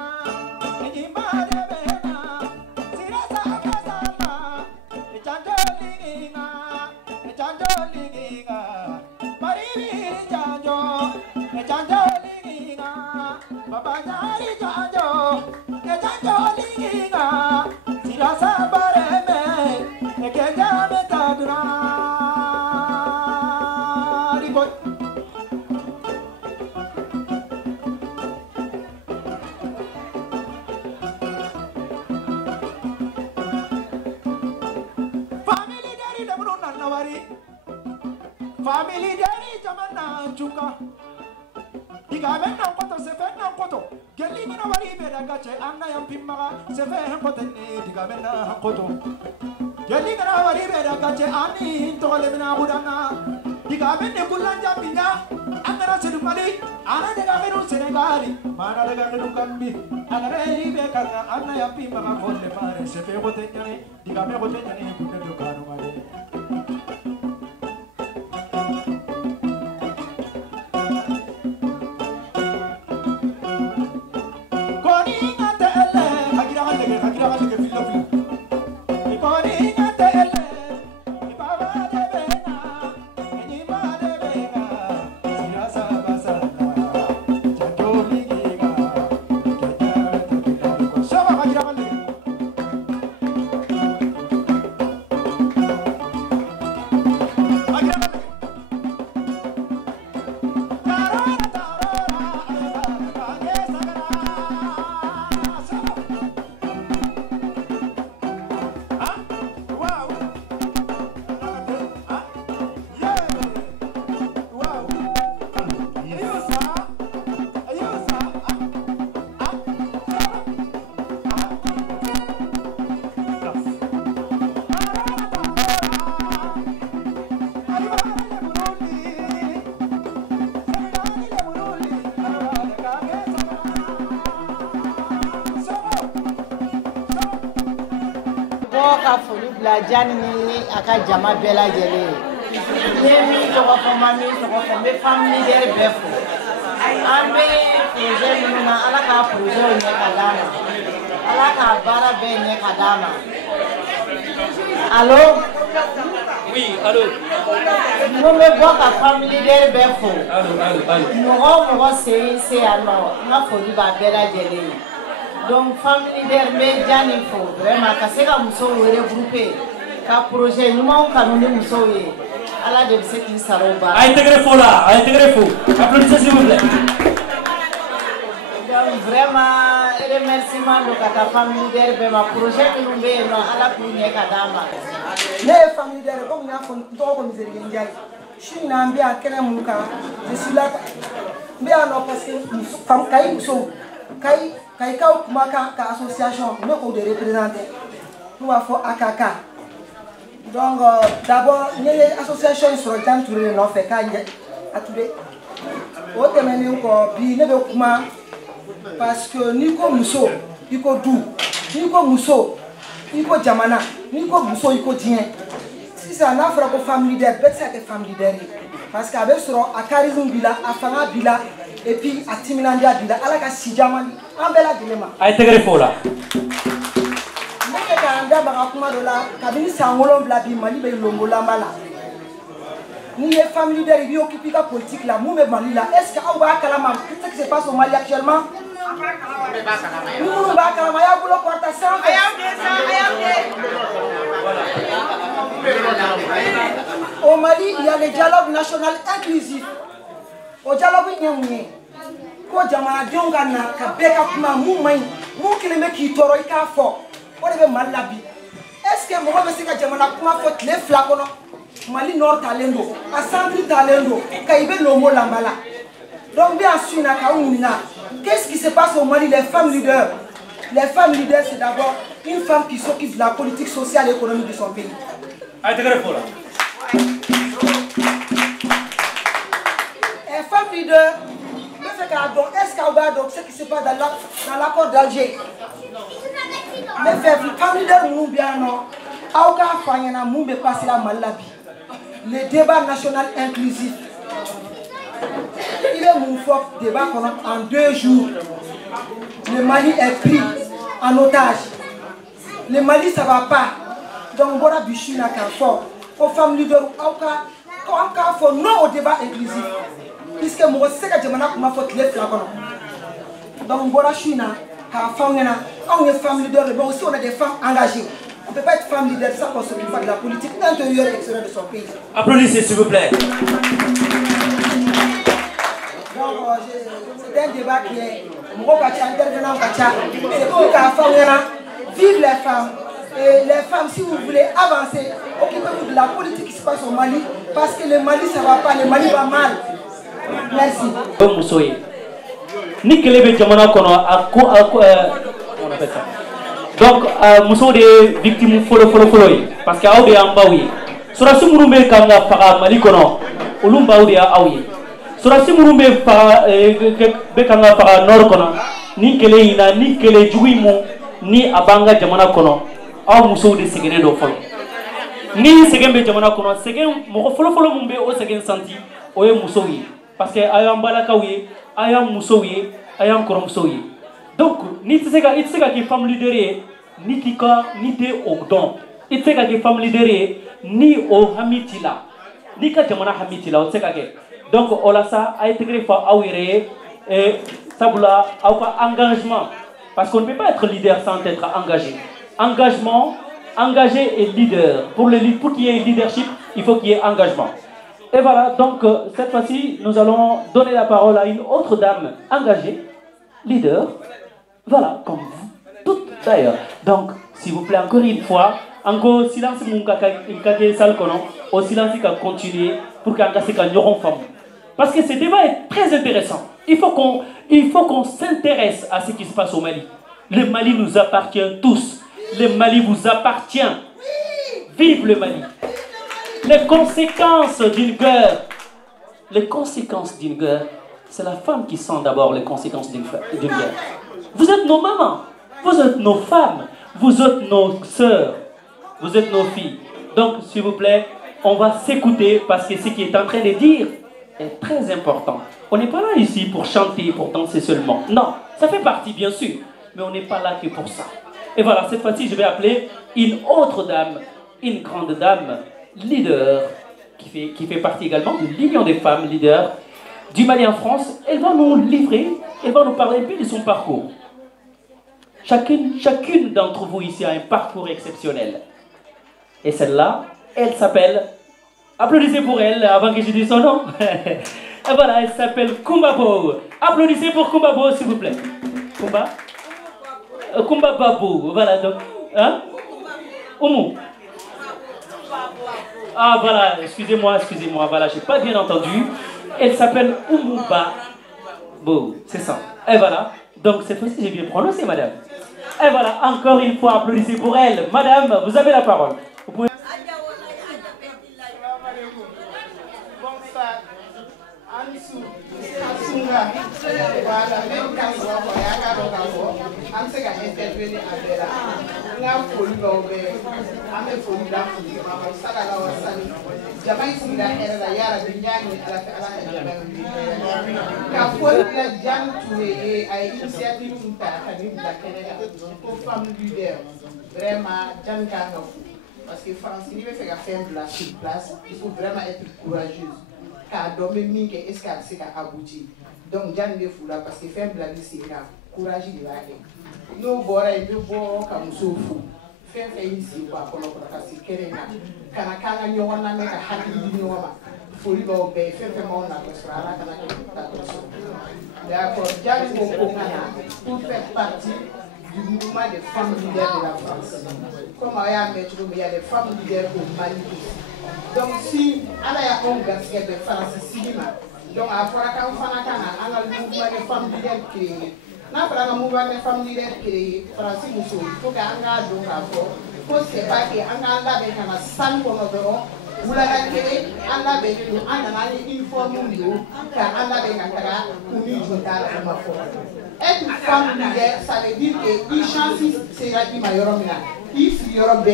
Baba Jari Janjo, Janjo Linga, Sirasa Bareme, Ekejame Tadra. Family Daddy Jamana Chuka. Digamena Koto Sefena Koto. Gelina Wari Bedagache, Anna Yampima, Sefen Kotene, Digamena Koto. Gelina Wari Bedagache, Anni, Tolemina Budana. Digamene Bulanja Pina, Anna Sedumali, Anna de Gavino Senegali, Mana de Gavino Kambi, Anna Rebecca, Anna Yampima, Fonte Mare, Sefe Hotene, Digame Hotene, Kukano. Jani ni aka jama bela jele ne mi to ko mami to ko be family der befo ambe projet nuna ala ka projet ne kadama ala ka bara be ne kadama. Allô? Oui, allô. Nous me voit ka family der befo. Allô. Mo c'est alors na foli ba bela jele. Donc family der me jani fo vraiment ka se ka muso regroupé ka projet numéro kanuni muso ye ala de se ki saroba a intégré faux là, a intégré faux. Applaudissez s'il vous plaît. Donc vraiment remerciement de kata famille der be ma projet que nous be no ala ku nye kadama ne famille der comme na fon to ko miseri ngai shi na mbia kene muka je suis là mbia no parce que fam kai muso kai ka kuma ka association ne ko de représenter nous va faut AKK. Donc d'abord les associations sur le temps tourner non fait ka atude o temene ko bi ne be kuma parce que niko muso iko du niko muso iko jamana niko muso iko dien si ça na fera ko family der bet ça que family der parce que avec sur a charisme bila a fanga bila et puis a timinandia bila ala ka sijamani ambela dilema a intégré faux là. Anda baka kuma dola kabini sangolo blabi mali be longo lambala ni les femmes leaders qui occupent la politique là mou me mali là est-ce que on va kalama qu'est-ce qui se passe au Mali actuellement nous va kalama ya bulo quarta sans au Mali il y a le dialogue national inclusif au dialogue nyamwe ko jamana jonga na ka beka kuma mou mai mou kileme ki toro ika fo. Est-ce que moi je sais que jamana kuma faut les flacono Mali Nord talendo à Centre talendo kaibe lomo lambala donc bien sûr na kaumina qu'est-ce qui se passe au Mali les femmes leaders c'est d'abord une femme qui s'occupe de la politique sociale et économique de son pays. Un femme leader est-ce qu'on va donc ce qui se passe dans l'accord d'Alger. Mais femme leader nous bien non aucun fanyana mou be passer la malabi le débat national inclusif il est mon fort débat en 2 jours. Le Mali est pris en otage. Le Mali ça va pas donc voilà bichuna qu'un fort aux femmes leaders aucun faut non au débat inclusif puisque moi c'est que je m'en a comment faut les flacono. Donc, voilà, je suis là. On est femme leader, mais aussi on a des femmes engagées. On ne peut pas être femme leader sans qu'on s'occupe pas de la politique intérieure et extérieure de son pays. Applaudissez s'il vous plaît. Donc, c'est un débat qui est... C'est pour qu'à vive les femmes. Et les femmes, si vous voulez avancer, occupez-vous de la politique qui se passe au Mali, parce que le Mali, ça ne va pas, le Mali va mal. Merci. Ni kelebe jamana kono on appelle ça. Donc muso de victime folo parce que awde ambawi sura sumurumbe kanga faga mali kono ulumba awde awi sura sumurumbe faga be kanga faga nord kono ni kele ina ni kele juimu ni abanga jamana kono aw muso de segene do folo ni segembe jamana kono segen mo folo mumbe o segen santi o ye muso yi parce que ayambala kawi ayam musoye ayam koromsoye donc ni tsega ki femme leader ni tika ni te ogdon itsega ki femme leader ni o hamitila ni ka jamana hamitila o tsega ke donc ola sa a intégré fa awire et sabula awka engagement parce qu'on ne peut pas être leader sans être engagé engagé et leader pour qu'il y ait leadership il faut qu'il y ait engagement. Et voilà, donc cette fois-ci, nous allons donner la parole à une autre dame engagée, leader, voilà, comme vous, toutes d'ailleurs. Donc, s'il vous plaît, encore une fois, encore silence, au silence qui va continuer pour qu'on femme. Parce que ce débat est très intéressant. Il faut qu'on s'intéresse à ce qui se passe au Mali. Le Mali nous appartient tous. Le Mali vous appartient. Vive le Mali. Les conséquences d'une guerre, c'est la femme qui sent d'abord les conséquences d'une guerre. Vous êtes nos mamans, vous êtes nos femmes, vous êtes nos sœurs, vous êtes nos filles. Donc, s'il vous plaît, on va s'écouter parce que ce qu'il est en train de dire est très important. On n'est pas là ici pour chanter, pour danser seulement. Non, ça fait partie bien sûr, mais on n'est pas là que pour ça. Et voilà, cette fois-ci, je vais appeler une autre dame, une grande dame, leader, qui fait partie également de l'Union des femmes leaders du Mali en France. Elle va nous livrer, elle va nous parler un peu de son parcours. Chacune d'entre vous ici a un parcours exceptionnel. Et celle-là, elle s'appelle, applaudissez pour elle avant que je dise son nom. Et voilà, elle s'appelle Kumbabo. Applaudissez pour Kumbabo s'il vous plaît. Kumbabo, voilà donc. Hein? Oumou. Ah voilà, excusez-moi, voilà, j'ai pas bien entendu. Elle s'appelle Oumouba Bo, c'est ça. Et voilà, donc cette fois-ci j'ai bien prononcé, madame. Et voilà, encore une fois, applaudissez pour elle. Madame, vous avez la parole. Vous pouvez... Parce que Francine, il veut faire un place sur place, il faut vraiment être courageuse. Car dormir minke est-ce qu'elle s'est abouti. Donc, Jan de Foula, parce que faire un place c'est courage de la haine. Nous, Bora et nous, Bora, comme Soufou. Faire ici, quoi, pour notre place, c'est Kerena. Kanakana, Yowana, a Hakim Dinoma. Folie va au pays, faire mon atmosphère, d'accord, Jan de Foula, pour faire partie du mouvement des femmes leaders de la France. Comme à Métro, il y a des femmes leaders au Mali. Donc si on a un gaspillage de France cinéma, donc à Forakan Fanakana, on a le mouvement des femmes leaders créé. N'a pas le mouvement des femmes leaders créé, France Moussou, il faut qu'on a donc à fort. Il faut se pas qu'on a là avec un sang qu'on a besoin. Vous l'avez créé, on a avec nous, on a une forme de car on a avec un cara, ou une journal à ma foi. Être une femme leader, ça veut dire qu'il change, c'est la vie majeure. Il faut y avoir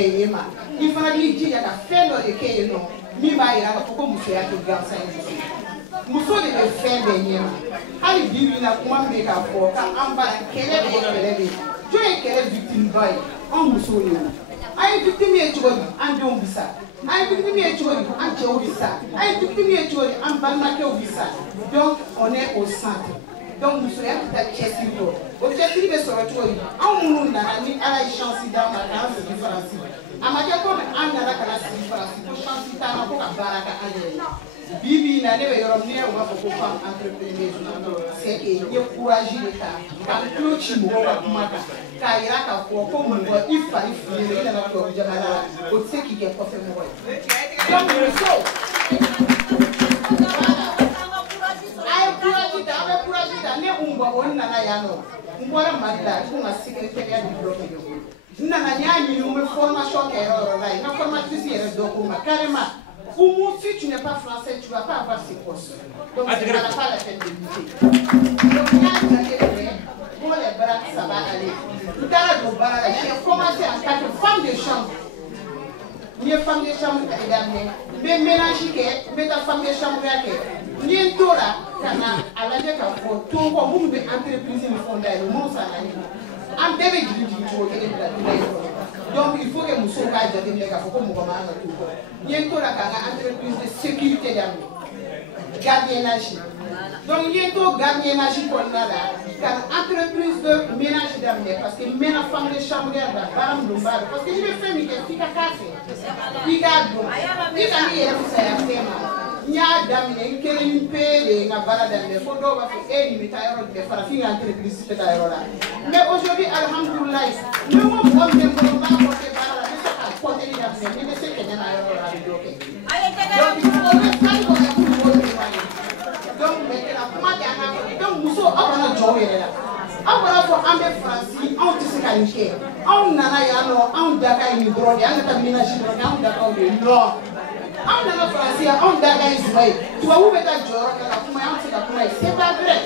il faut dire qu'il y a fait le recueil, non. Mi va y avoir pourquoi vous faites le grand saint. Vous savez le faire bien. Allez, dis-lui là, comment me faire pour quand on va quelle est Dieu est quelle victime boy. On vous souhaite. Aïe, victime est tué, en don ça. Aïe, victime est tué, en théorie ça. Aïe, victime est tué, en balmaqué au visa. Donc, on est au centre. donc musoya tɛ taa cɛsiri kɔ o cɛsiri bɛ sɔrɔ cogo di anw minnu nana ni ala ye chance d'an ma k'an sigi faransi a ma kɛ komi an nana ka na sigi faransi ko chance t'an na ko ka baara kɛ an yɛrɛ ye bi bi in na ne bɛ yɔrɔ min ne b'a fɔ ko femme entrepreneuse c'est que n ye courage de ta ka tulo ci mɔgɔw ka kuma kan k'a yira k'a fɔ ko mɔgɔ i fari fililen i nana tubabu jamana la o tɛ se k'i kɛ kɔfɛ mɔgɔ ye donc muso ne umba on nana yano mbora madda ko na secrétariat du bloc de nana nyani no me formation ke ro là na formatrice yere do ko ma carrément ou si tu n'es pas français tu vas pas avoir ces postes donc ça n'a pas la peine de lutter donc pour les bras ça va aller tout à l'heure bara j'ai commencé en tant que femme de chambre ni femme de chambre et d'amener mais ménager que mais ta femme de chambre que ni tora kana alaje ka fo to ko mu be entreprise ni fonda le mo sa na ni am bebe jigi to ke de la donc il faut que muso ka jade le ka fo ko mu ko ma na to ko ni tora kana entreprise de sécurité d'ami gardiennage donc ni to gardiennage ko na la kan entreprise de ménage d'ami parce que mena femme de chambre da baram do bar parce que je vais faire mi ke fika café fika do fika ni yere sa ya tema nya damine kele impele na bala damine fo do ba fi e ni mitayro de fara fi entreprise te tayro la mais aujourd'hui alhamdulillah nous mo bon de ko ba ko te bala la ta ko te ni damine ni se kenya na yoro la do ke donc il faut le faire ko na ko de wani donc mais la kuma de ana donc muso abana jowere la abana fo ambe franci on te se qualifier on nana ya no on daka ni drone ya ta mina shi drone on daka o de no on nana franci on daka ismail tu vas où mettre joro la kuma ya se la kuma c'est pas vrai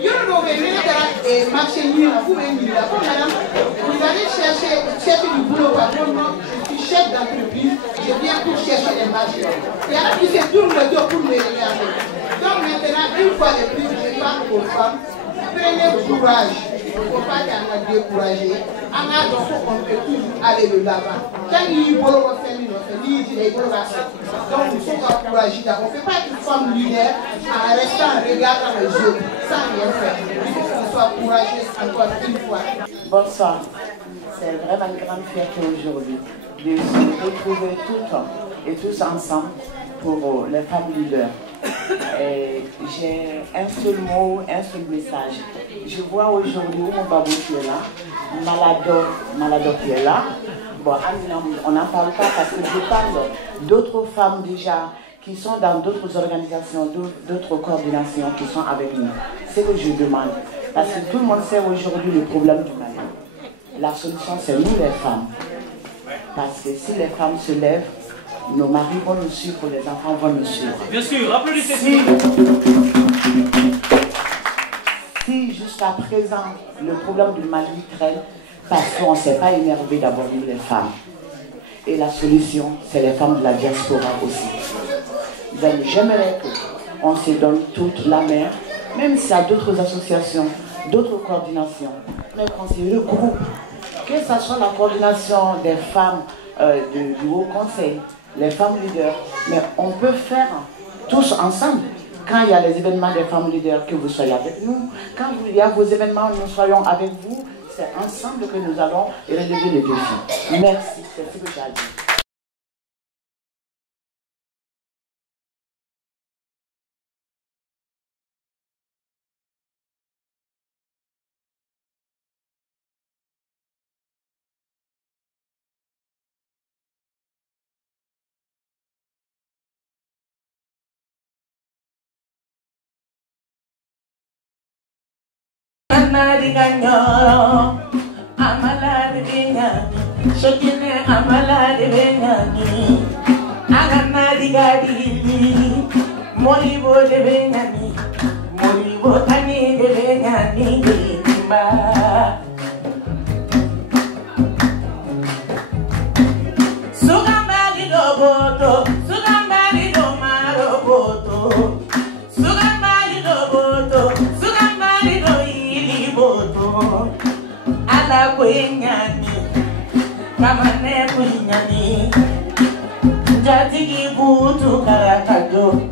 yo no be ni dara marché ni la vous venez là comme madame vous allez chercher du boulot à moi je suis chef d'entreprise je viens pour chercher les marchés il y a qui se tourne le dos pour me regarder donc maintenant une fois de plus je parle aux femmes prenez courage il ne faut pas qu'on a découragé on a donc on peut toujours aller de l'avant quand il y a boulot à faire donc il faut encourager on ne fait pas une femme leader en restant en regardant les autres sans rien faire il faut qu'on soit courageux encore une fois. Bonsoir, c'est vraiment une grande fierté aujourd'hui de se retrouver toutes et tous ensemble pour les femmes leaders. J'ai un seul mot, un seul message. Je vois aujourd'hui où mon babou qui est là, Malado qui est là. Bon, on n'en parle pas parce que je parle d'autres femmes déjà qui sont dans d'autres organisations, d'autres coordinations qui sont avec nous. C'est ce que je demande. Parce que tout le monde sait aujourd'hui le problème du Mali. La solution, c'est nous les femmes. Parce que si les femmes se lèvent, nos maris vont nous suivre, les enfants vont nous suivre. Bien sûr, applaudissez. Si jusqu'à présent, le problème du Mali traîne, parce qu'on ne s'est pas énervé d'abord nous les femmes. Et la solution, c'est les femmes de la diaspora aussi. J'aimerais qu'on se donne toute la main, même s'il y a d'autres associations, d'autres coordinations, mais qu'on se regroupe, que ce soit la coordination des femmes du Haut Conseil, les femmes leaders, mais on peut faire tous ensemble. Quand il y a les événements des femmes leaders, que vous soyez avec nous. Quand il y a vos événements, nous soyons avec vous. C'est ensemble que nous allons relever les défis. Merci, c'est ce que j'ai à dire. Amalade benyani, sotine amalade benyani, agamadi gadi, molibo de benyani, molibo tani de benyani, dimba. Sugambali do boto, sugambali do maroboto, sugambali do boto, sugambali do ili boto. Ala kwenyani, kamane kwenyani, njatigi butu karakado,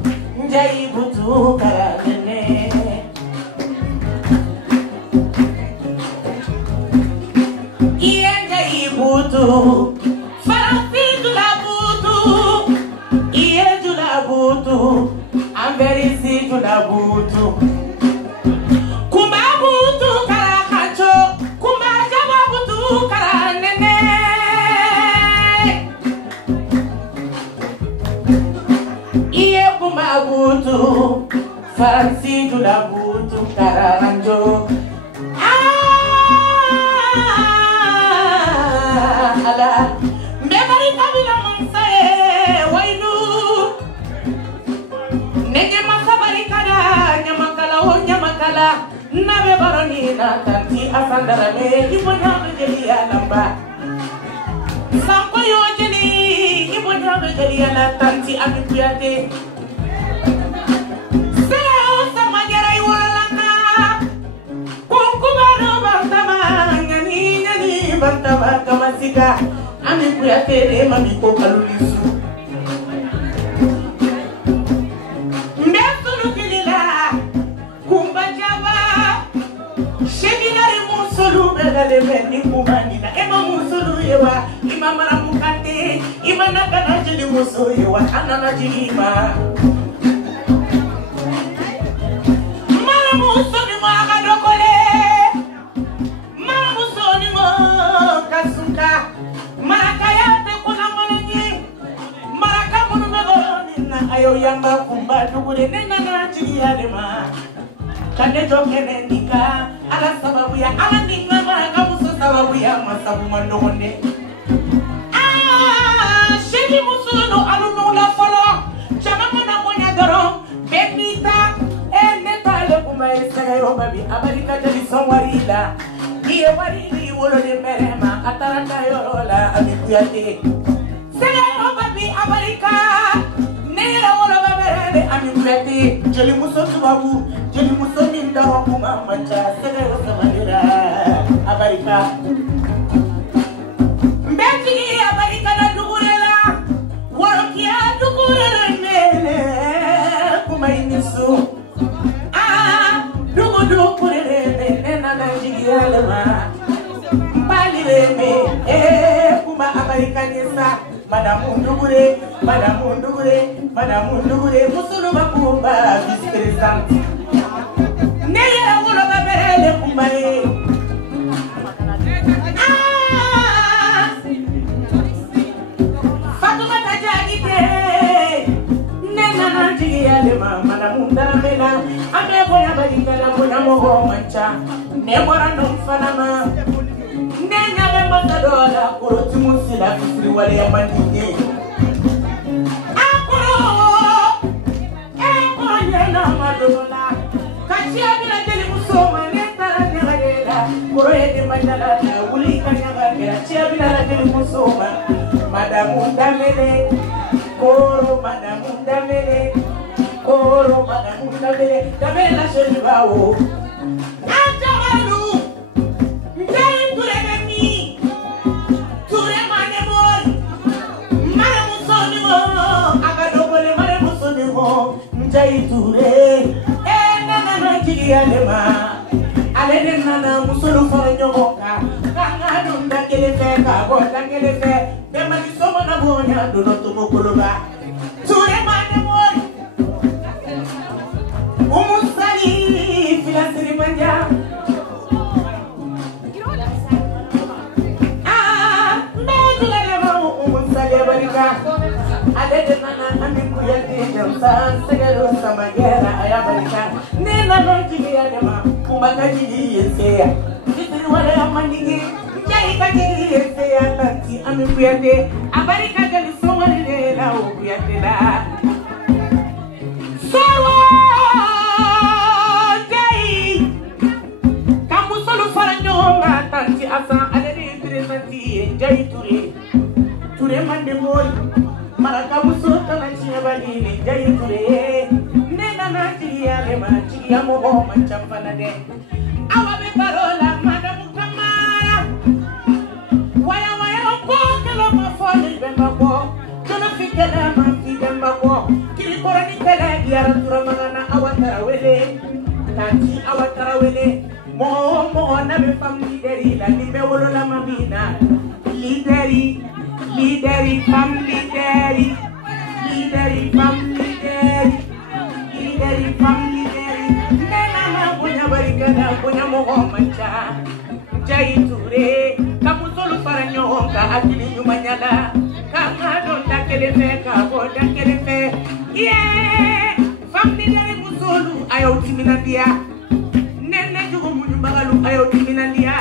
njai butu karakene. butu Faransi jula butu Iye jula butu Amberisi jula butu Kumba butu kara kacho Kumba jaba butu kara nene Iye kumba butu Faransi jula butu kara ranjo ala mbebari kabila mansae wailu nege masabari kada nyamakala o nyamakala nabe baroni na tanti asandara me ibonya bejeli alamba sanko yo jeli ibonya bejeli ala tanti akipuyate seo samagera iwalaka kunkubano bantama nyani bantama kamasika ami kuyatere mami ko kalulisu mbesulu kilila kumbajaba shebinari musulu belale bendi kumanina ema musulu yewa imamara mukate imana kana jili musulu yewa anana jilima mara musulu mwaga dokole mara musulu mwaga kasuka Marakayate kuna mwanenye Maraka munu meboni na ayo yamba kumba Dugure nena na chigi halema Kande joke nendika Ala sababu ya ala ninga maraka muso sababu ya masabu mandonde Shegi muso no aluno la folo Chama mwana mwana doro Benita Neta le kumba esaga yobabi Abalika jali sonwarila Iye warili wolo de merema Ataranta yorola amikuyate Sega yobabi abalika Nera wolo baberede amikuyate Jeli muso subabu Jeli muso minda wakuma mancha Sega yosamadira abalika Mbeti abalika na dugurela Warokia dugurela nene Kuma inisu Dugurele nena na jigiyalema Palireme kuma Amerikanisa Madamu Ndugure Musulu bakumba vice president Neye wolo baberele kumbaye Fatuma tajagite Nena na jigiyalema Madamu Ndaramela Amebo ya barikala muna mogo mancha Nemora nomfanama Nenya bemba dola Kuroti musila kisiri wale ya mandinye Akuro nyena madola Kachia bila jeli musoma Netara nyagadela Kuro yedi mandala Wuli kanyagagela Chia bila jeli musoma Madamu ndamele Koro madamu ndamele Koro madamu ndamele Ndamele la sheni bao Anjamalu Ndai turememi Ture manemori Mare musoni mo Agadobole mare musoni mo Ndai ture Nana na jiri alema Alede nana musulu foro nyomoka Kanga nunda kelefe Kagoda kelefe Bema nisomo na bonya Donoto mokoloba Ture manemori Umusali filasiri manja Mbejulele mamu umusali abarika Alede nana amikuyate Jamsan segelo samagera ayabarika Nena nojigi yadema Kumbaka jigi yeseya Jitiri wale amandigi Jaika jigi yeseya Tanti amikuyate Abarika jali somali la ukuyate la Sawa Jai Kamusolu faranyonga Tanti asa alede interesanti Jai ture Ture mande mori Maraka muso tana chiya balini Jai ture Nena na chiya lema Chiya moho manchampana de Awabe parola Madamu kamara Waya waya oko Kelo mafoli bemba ko Kelo fikele mafi bemba ko Kilikora ni kele Diara tura magana awatara wele Tanti awatara wele Moho nabe family deri La nibe wolo la mamina Lideri, lideri, fam lideri, lideri, fam lideri, lideri, fam lideri. Nena ma punya barikada, punya mohomanca. Jai ture, kamu solo para nyonga akili nyumanyala. Kama donda kelefe, kabo donda kelefe. Yeah, fam lideri musolu ayo timinandia. Nene jugo munyumagalu ayo timinandia.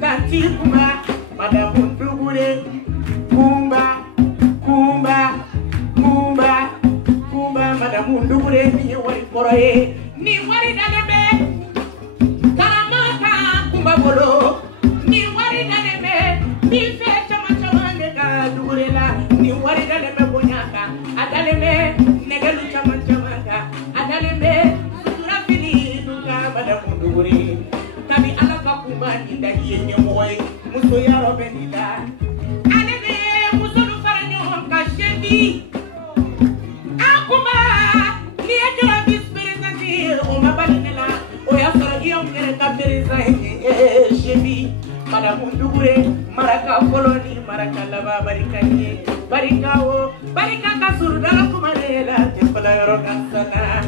Ganti kuma, madame Ndugure, kumba, kumba, kumba, kumba, madame Ndugure ni wari poroye, ni wari dalebe, karamaka kumba bolo, ni wari dalebe, ni fe chama chama nega Ndugure la, ni wari dalebe bonyaka, adalebe negelu chama chama ka, adalebe sutura fini duka madame Ndugure, kabi alaka kumba ninda yenye moy, muso yaro benida. Madame Ndugure, maraka koloni, maraka lava barikanye, barikawo, barika kasuru dala kumarela, tepala yoro kasana.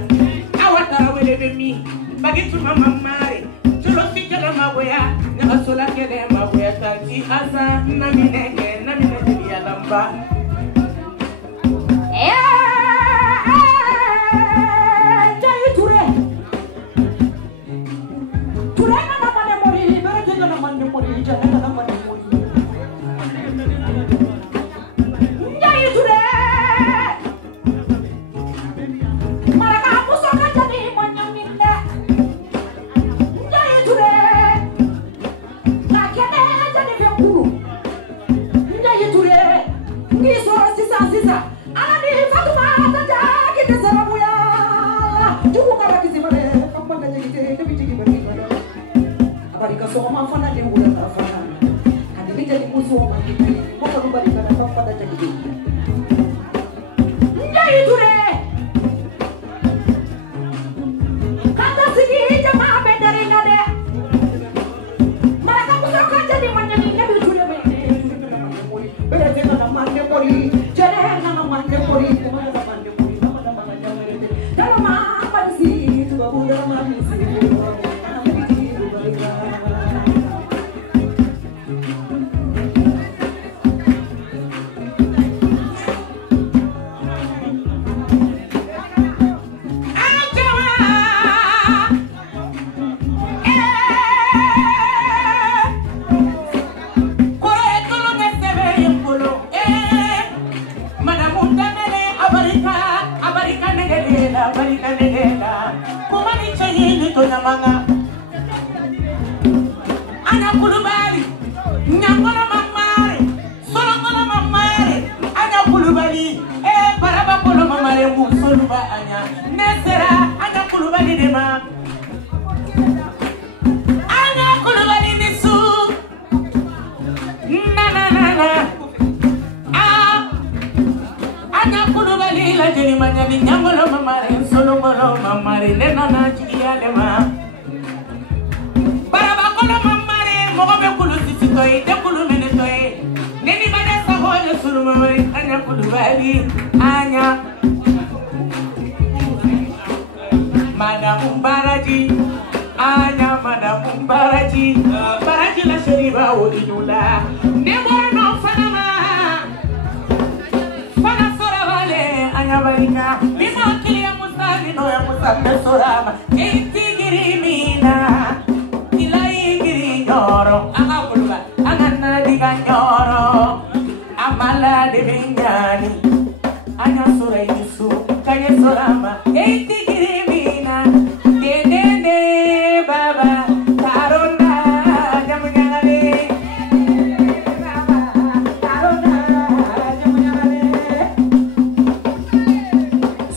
Awatara wele bemi, bagitu mama mare, chulo fikela maboya, nakasola kele maboya tanti asa, namineke, namineke ya lamba.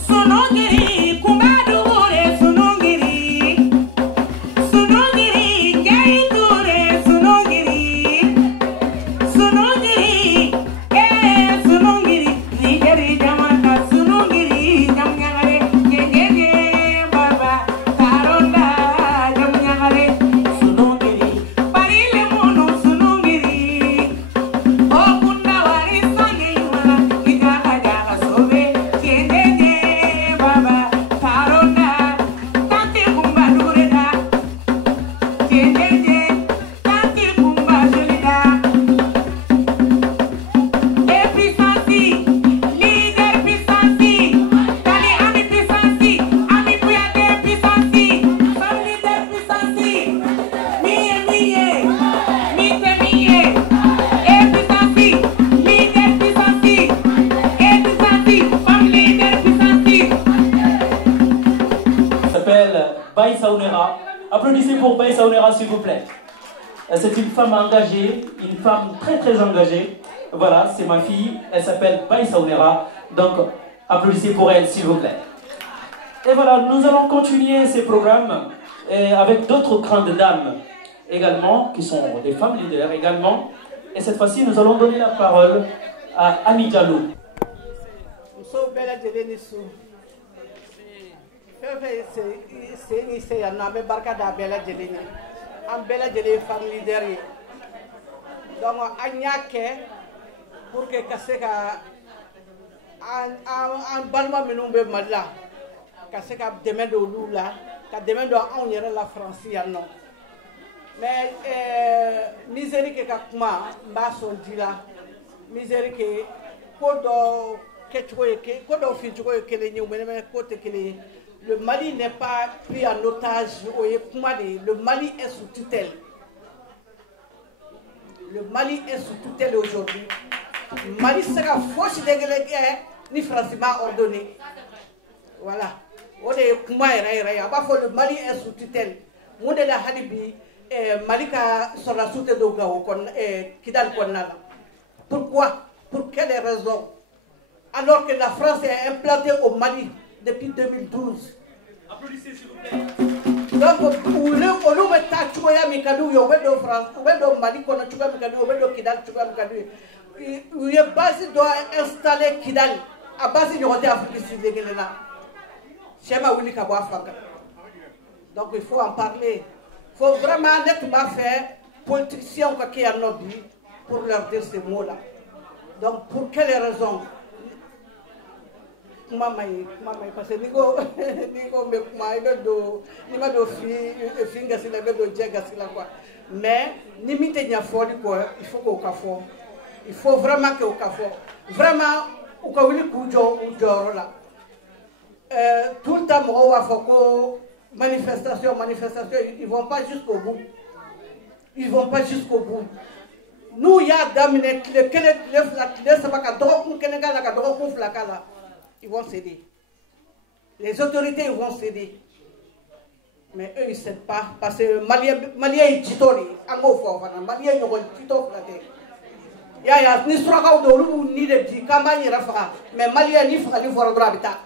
Sunungiri, kumadu ure sunungiri. s'appelle Baye Saounera. Applaudissez pour Baye Saounera, s'il vous plaît. C'est une femme engagée, une femme très très engagée. Voilà, c'est ma fille, elle s'appelle Baye Saounera. Donc, applaudissez pour elle, s'il vous plaît. Et voilà, nous allons continuer ces programmes avec d'autres grandes dames également, qui sont des femmes leaders également. Et cette fois-ci, nous allons donner la parole à Annie Diallo. An bɛɛ lajɛlen femme leader ye donc an y'a kɛ pour que ka se ka an balima minnu bɛ Mali la ka se ka dɛmɛ don olu la ka dɛmɛ don anw yɛrɛ la France yan nɔ mais misère kɛ ka kuma n b'a sɔn di la misère kɛ ko dɔ kɛcogo ye ko dɔ ficogo ye kelen ye mais ko tɛ kelen ye. Le Mali n'est pas pris en otage. Le Mali est sous tutelle. Le Mali est sous tutelle aujourd'hui. Le Mali sera fausse de guerre ni franchement ordonné. Voilà. Le Mali est sous tutelle. Modèle Halibi, Malika sera sous Kidal Konala. Pourquoi? Pour quelles raisons? Alors que la France est implantée au Mali depuis 2012. Applaudissez s'il vous plaît. Donc, on met ta choya mikadou, on met de France, on met de Mali, on a choya mikadou, on met de Kidal, choya mikadou. Il y a base doit installer Kidal à base de l'Europe Afrique Sud. Chema Wili Kabwa Franka. Donc, il faut en parler. Il faut vraiment nettement faire politiciens qui ont notre vie pour leur dire ces mots-là. Donc, pour quelles raisons? Parce que nigo me kuma ibe do ni ma do finga sila be do jega sila quoi mais ni mi te nya foli quoi il faut qu'au kafo il faut vraiment que au kafo vraiment au ka wili kujo u joro la tout le temps mo wa foko manifestation ils vont pas jusqu'au bout nous ya damine le kele le sabaka do kun kenega la ka do kun flakala. Ils vont céder. Les autorités ils vont céder. Mais eux ils ne cèdent pas. Parce que Maliens ils titorent. Maliens ils ont titorent. Ya ni suraka do lu ni de di campagne rafa. Mais Maliens ni fali fora droit bita.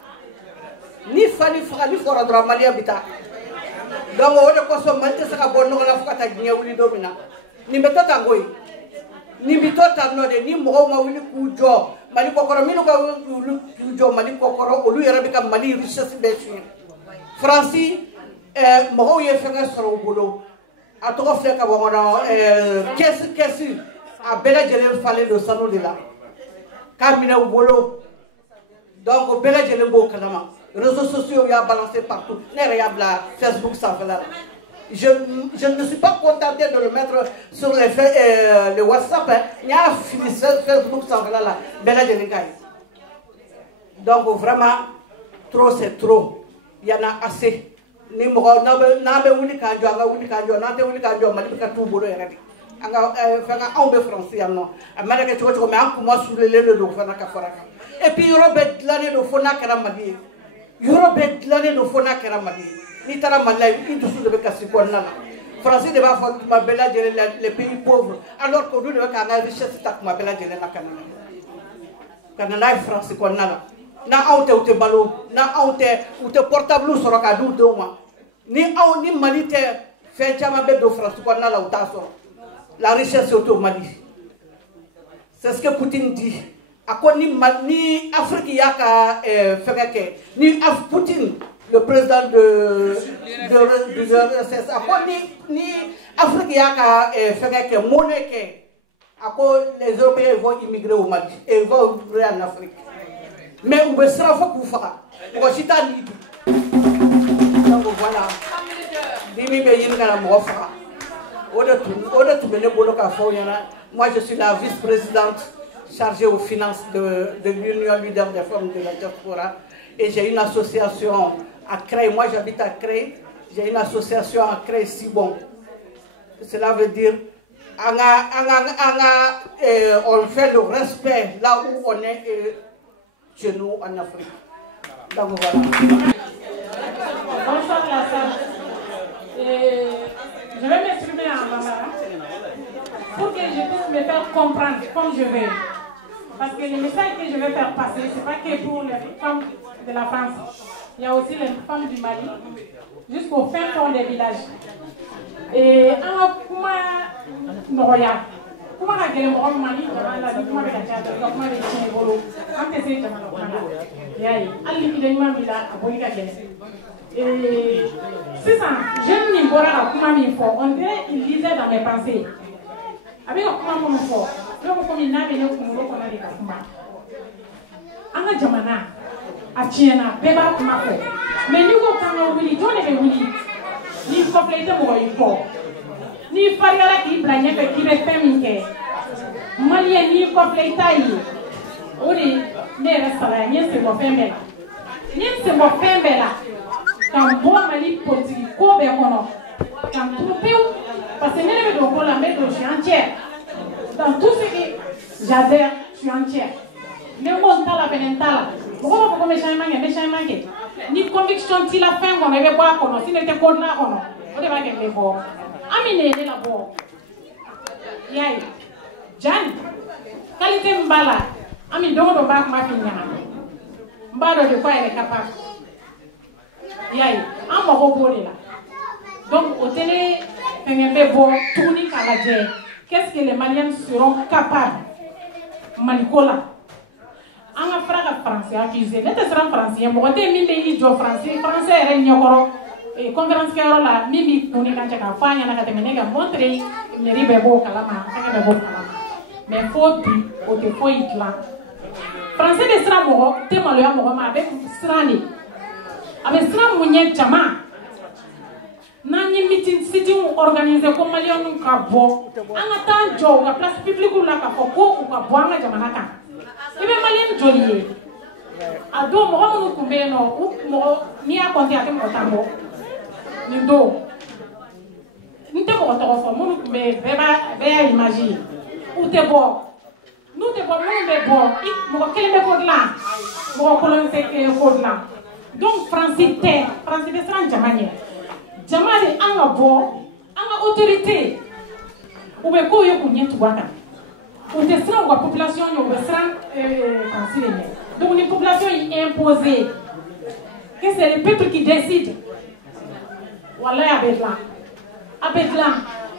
Ni fali fora droit Maliens bita. Donc on de ko so malte saka bonno la fukata nyawli domina. Ni betata ngoy. Ni bitota no de ni mo ma wili kujo. Mali kokoro minu ka jo Mali kokoro olu yɛrɛ bɛ ka Mali richesse bɛɛ suɲɛ Faransi mɔgɔw ye fɛngɛ sɔrɔ u bolo a tɔgɔ filɛ ka bɔ kɔnɔ kɛsi a bɛɛ lajɛlen falen don sanu de la k'a minɛ u bolo donc o bɛɛ lajɛlen b'o kalama réseaux sociaux y'a balancé partout ne yɛrɛ y'a bila Facebook sanfɛla la je ne me suis pas contenté de le mettre sur le WhatsApp. Il y a fini Facebook sans là. Donc vraiment, trop c'est trop. Il y en a assez. Ni mo na be wuli kanjo anga wuli kanjo na te wuli kanjo mali ka tu bolo yere anga fanga on be français yanno amana ke chocho me anku mo sulele le do fana ka foraka et puis Europe l'année do fona kara mali Europe l'année do fona kara mali ni tara malay into sous de kasi ko nana français de ba fo ma bela jere les pays pauvres alors que nous de ka nga richesse tak ma bela jere na kanana français ko nana na aute ute balo na aute ute portable soro ka du do ma ni aw ni Mali te fe chama be do France ko nana uta so la richesse au Mali c'est ce que Poutine dit ako ni Afrique yaka fekeke ni Poutine le président de RSS ako ni Afrique yaka fekeke moneke ako les Européens vont immigrer au Mali et ils vont immigrer en Afrique mais on veut ça faut qu'on fasse on chita ni donc voilà dimi be yinga la mo fa moi je suis la vice-présidente chargée aux finances de l'Union leader des femmes de la diaspora et j'ai une association à Cré, moi j'habite à Cré, j'ai une association à Cré Sibon. Cela veut dire on fait le respect là où on est chez nous en Afrique. Donc voilà. Bonsoir la les faire comprendre comme je veux. Parce que le message que je vais faire passer, ce n'est pas que pour les femmes de la France. Il y a aussi les femmes du Mali, jusqu'au fin fond des villages. Et comment c'est ça, j'aime ni voir comment il faut. On dirait qu'il disait dans mes pensées. Avec comment il faut. Donc, comme il n'a pas eu qu'on a des cas. Anga jamana, a tiena, beba kuma ko. Mais nous, quand on oublie, on est oublie. Ni compléter mon il ni fariala qui blagne que qui veut faire minke. Malien ni compléter. Odi, ne reste là, ni c'est mon femme là. Ni c'est mon femme là. Quand bon mali politique, ko be kono. Quand tout peu, parce que même dans la maison, je suis entière. Dans tout ce que j'adhère, je suis entière. Mais on t'a la penentala. Pourquoi vous pouvez changer ni conviction si la fin qu'on avait pas qu'on si n'était pas là on devait gagner bon. Amine est là bon. Yai. Jan. Qualité mbala. Ami donc on va ma finir. Mbala de quoi elle est capable. Yai. Am robot là. Donc au télé un bon tourner canadien. Qu'est-ce que les Maliens seront capables? Malikola. Anga frère français accusé ne te sera français mo te min be jo français re nyokoro e conférence kero la mimi kuni kan ka fanya na ka temene ga montrer ne ribe bo kalama ka be bo kalama mais faut bi o te faut itla français de sera mo te malo ya mo ma be srani abe sra mo nye jama na ni meeting sitting organisé comme Maliens ka bo anga tan jo ga place publique la ka ko ka bo anga jama na kan ibe Malien joliye ado mo mo kumbe no mo ni a konti ate mo tambo ni do nte mo to fo mo kumbe be ya imagine ou te bo nous te bo mo be bo mo kelebe ko la mo ko lon se ke ko la donc français de sran jamanie jamani anga bo anga autorité ou be ko yo kunyetu bata on descend la population on descend donc une population imposée que c'est le peuple qui décide voilà avec là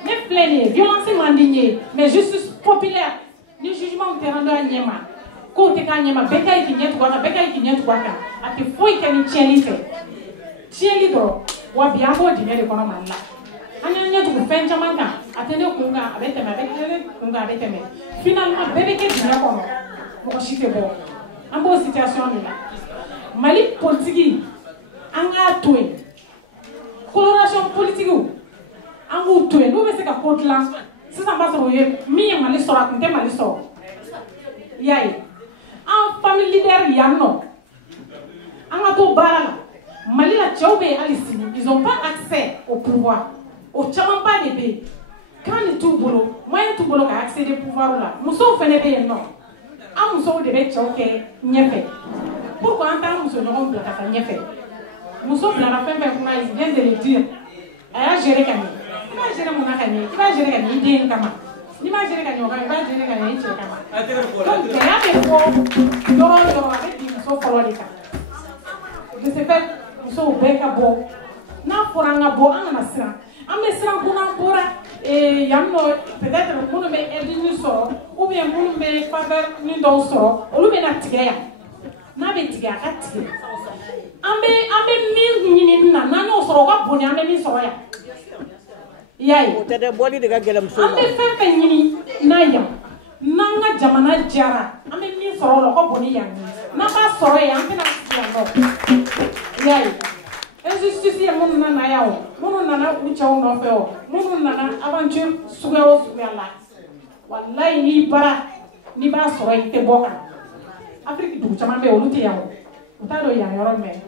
mais plein violence indignée mais justice populaire ni jugement terrain à Niema côté ka Niema bekay ki nyetu waka ati foi ka ni tieli do wa biamo di ne ko na malla anya tu fenja manga atene kunga abeteme finalement bébé ke dina kono ko shite bo ambo situation ni Mali politique anga tué coloration politique angu tué no be se ka kotla sisa mbaso ye mi Mali sora kunte Mali sora yayi en famille leader yanno anga to bara Mali la tchawbe alisi ils ont pas accès au pouvoir au chaman pas de bé quand les tout boulot moyen tout boulot à accéder au pouvoir là muso fait ne non a muso de bé choqué nyefe pourquoi en tant muso non bloqué à nyefe muso bla la fin comment il vient de le dire a gérer kani il va gérer mon akani il va gérer kani idée kama il va gérer kani il va gérer kani il kama donc il y a des fois doro avec des muso fololika de ce fait muso beka bo na foranga bo anga sira ame sira kuna bora et yanno peut-être munu be edini so ou bien munu be father ni do so olu be na tigaya na be tigaya ka tigaya ambe min na no so ga boni ambe min so ya yayi o tede boli de ga gelam so ambe fefe nyini na ya nanga jamana jara ambe min so lo ko boni ya na ba so ya ambe na tigaya no yayi injustice mun nana yawo mun nana uchaw no feo mun nana aventure sugawo sugala wallahi ni ba soro ite boka Afrique du chama be oluti yawo utado ya yoro me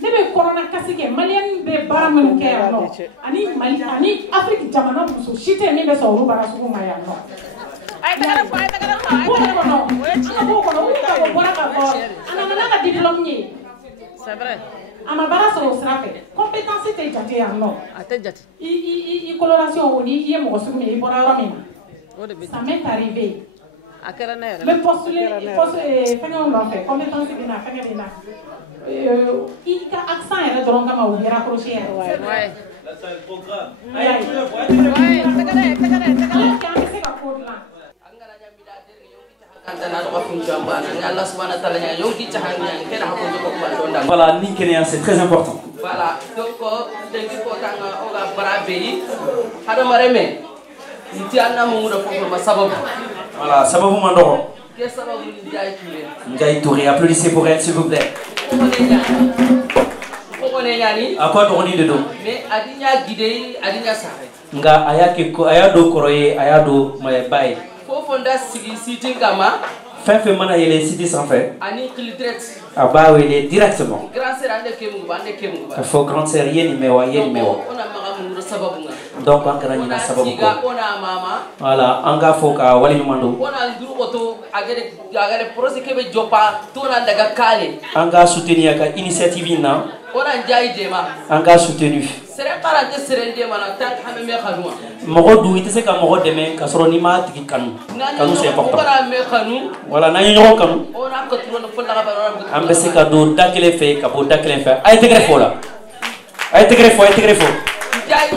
ne be corona kasike Malien be bara men ke no ani Mali ani Afrique jamana muso shite ni be so ru bara sugu ma ya no ay tagara ko no ko bora ka ko ana nana diplôme ni c'est vrai ama bara so srafe compétence te jate ya no ate jate i coloration woni i mo sugu me i bora ro me Ça m'est arrivé. Le postuler, compétence il a accent et le drôle comme vous raccroché. Ouais. Là, c'est un programme. Voilà, Nikénéen, c'est très important. Voilà, donc, voilà, ça va vous m'endormir. Ndiaye Touré, applaudissez pour elle, s'il vous plaît. À quoi dormir de dos? Mais Adinya guidé, Adinya Saré. Nga ayado koroye, ayado maye. Faut fonder Siti Gama. Fait mana il est cité sans fait. Ani Kilitret. Ah bah oui, il est directement. Grand sœur ande kemu, ande kemu. Il faut grand sœur yeni mewa. Donc on kana nyina sababu ko. Voilà, anga foka wali nyumando. Ona nduru oto agere projet kebe jopa tona daga kale. Anga soutenir ka initiative na. Ona njai dema. Anga soutenu. Sere parante sere dema na tank hame me khanwa. Mogo du ite se ka mogo deme ka soro ni ma tiki kanu. Kanu c'est important. Ona me khanu. Voilà, na nyoro kanu. Ona ko tuno folla ka ba. Ambe se ka do dakele fe ka bo dakele fe. Ay tegre fola. Ay tegre fo. Njai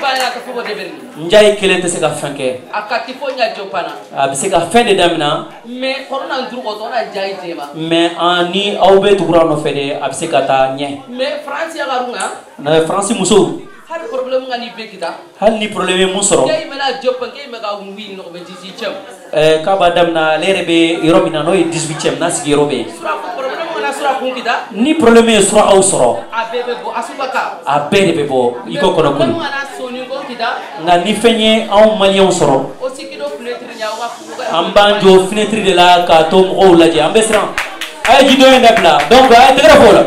bana ka fo de berni. Njai kele te se ka fanke. Akati fo nya jopana. Abi se ka fin de damina. Mais corona nduru ko ona njai dema. Mais ani awbe tukura no fede abi se ka ta nye. Mais France ya garunga. Na France muso. Har problème ngani bekita. Hal ni problème musoro. Njai mena jopa ngai mega wi no be 18e. Ka ba damna lerebe Europe no 18e na sigi Europe. Ni problème sura au soro. Abebe bebo iko kono kunu. Na ni fenye en malien soro. Ambanjo fenêtre de la ka to mo laje ambesran. Ay jido en dabla. Donc ay tegra fola.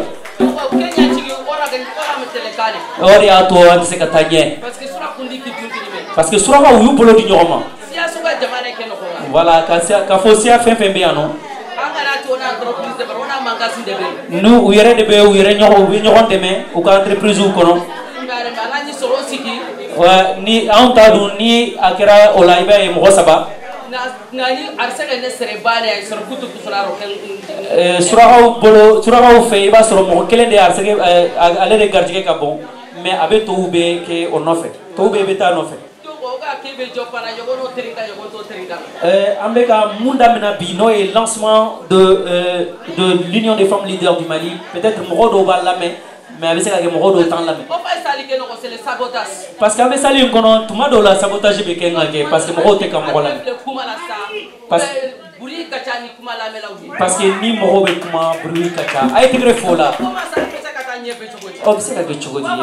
Ori ato an se katanye. Parce que sura ka wu bolo di nyoma. Voilà, ka fosia fembe ano. Nous, où y aurait des bébés, où y aurait des demain, ou qu'à entreprise ou qu'on ni on t'a donné ni à Kera Olaïba et Moussaba. Sura fait, il va sur mon quel est aller regarder Gabon, mais avec tout bé qu'on a fait. Tout bé bêta en fait. Ambeka Munda Menabino et lancement de l'Union des femmes leaders du Mali. Peut-être Morodo va la main, mais avec ça, Morodo temps la main. Parce qu'avec ça, il connaît tout le monde la sabotage parce que Morodo est comme Morola. Parce que ni Morodo est comme Brui Kacha. A été greffé là. Oh, c'est la question de effectivement.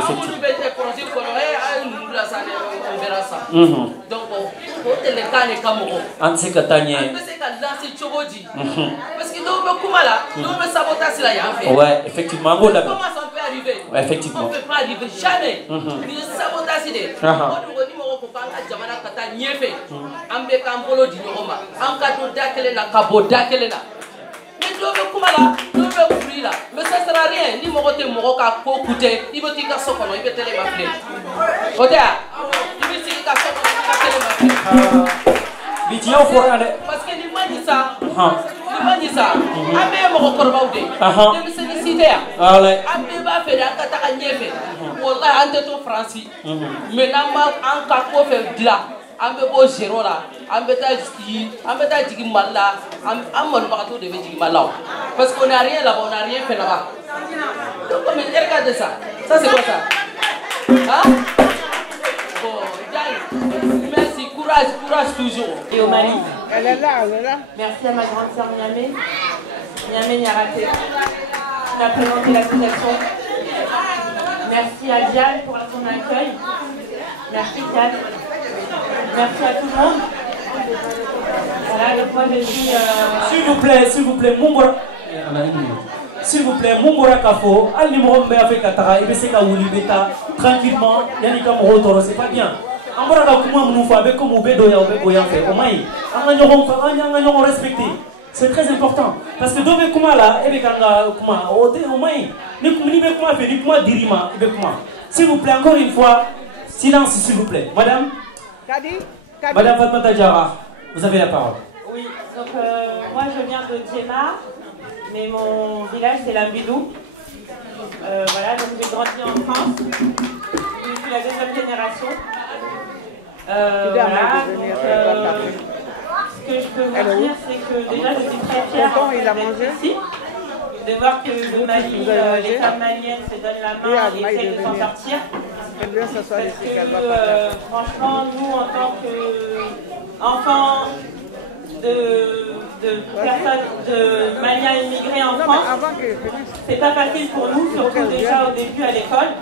Donc, on sait que ouais, effectivement. Comment ça peut arriver? Ouais, effectivement. On ne peut pas arriver jamais. Ni sabotage. Mais ça sert à rien. Ni morote moroka ko coûter. Il veut dire ça il veut télé ma flé. Oda. Il veut dire ça il veut télé ma flé. Parce que ni mani ça. Ni mani ça. Abe moro korba ude. Ni se cité. Abe ba fait aka ta nyefe. Wallahi ante to France. Mais namba an ka ko fait là. Ambe bo zéro là, ambe ta jigi malla, amon bakato de jigi malla. Parce qu'on n'a rien là-bas, on n'a rien fait là-bas. Donc regardez ça. Ça c'est quoi ça? Hein? Bon, merci, courage toujours. Et au Mali. Elle est là. Merci à ma grande sœur Niamé. Niamé Niaraté. Qui m'a présenté l'association. Merci à Diane pour son accueil. Merci Diane. Merci à tout le monde. Voilà, le point de vue. S'il vous plaît, Mungora. S'il vous plaît, Mungora Kafo, al numéro de avec Katara, et c'est où bêta tranquillement, Yannika Moro, c'est pas bien. Amora Kuma Moufa, avec comme Obedo Yaoya fait, au maï, on respecté. C'est très important. Parce que Dove Kuma là, et Kanga Kuma, au maï, ni Kuma fait, ni Kuma Dirima, et Kuma. S'il vous plaît, encore une fois, silence, s'il vous plaît. Madame? Madame Fatmata Diarra, vous avez la parole. Oui, donc moi je viens de Djema, mais mon village c'est Lambidou. Voilà, donc j'ai grandi en France. Je suis la deuxième génération. Voilà, donc ce que je peux vous dire, c'est que déjà je suis très fière d'être ici, de voir que le Mali, les femmes maliennes se donnent la main et essayent de s'en sortir. Parce que franchement, nous en tant qu'enfants de personnes, de Maliens immigrés en France, c'est pas facile pour nous, surtout déjà au début à l'école.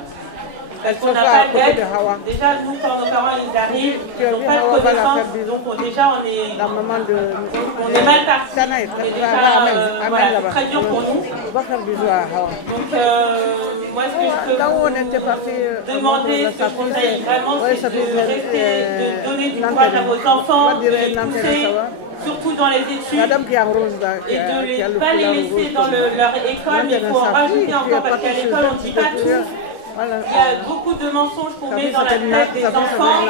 Parce qu'on n'a pas d'aide. Déjà, nous, quand nos parents ils arrivent, ils n'ont pas de connaissances. Donc, déjà, on est mal partis. Mais déjà, voilà, c'est très dur pour nous. Donc, moi, ce que je peux demander, ce que je conseille vraiment, c'est de rester, de donner du courage à vos enfants, de les pousser, surtout dans les études, et de ne pas les laisser dans leur école, mais il faut en rajouter encore, parce qu'à l'école, on ne dit pas tout. Il y a beaucoup de mensonges qu'on met dans la tête des enfants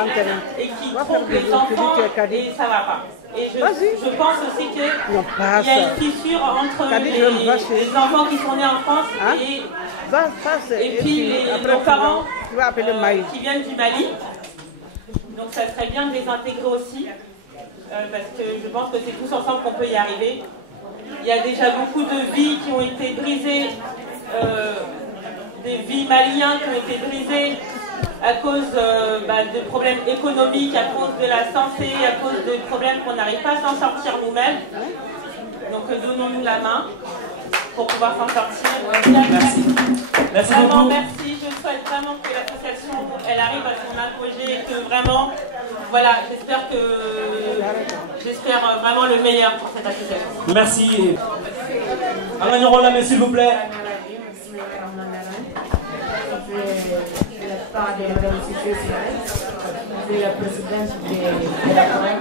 et qui trompent les enfants et ça ne va pas. Et je pense aussi qu'il y a une fissure entre les enfants qui sont nés en France et puis nos parents qui viennent du Mali. Donc ça serait bien de les intégrer aussi parce que je pense que c'est tous ensemble qu'on peut y arriver. Il y a déjà beaucoup de vies qui ont été brisées. Des vies maliennes qui ont été brisées à cause de problèmes économiques, à cause de la santé, à cause de problèmes qu'on n'arrive pas à s'en sortir nous-mêmes. Donc donnons-nous la main pour pouvoir s'en sortir. Merci. Merci vraiment, beaucoup. merci. Je souhaite vraiment que l'association elle arrive à son apogée et que vraiment, voilà, j'espère vraiment le meilleur pour cette association. Merci. Alain Nirola, s'il vous plaît. De la part de Mme Cissé, de la présidente de la COREC,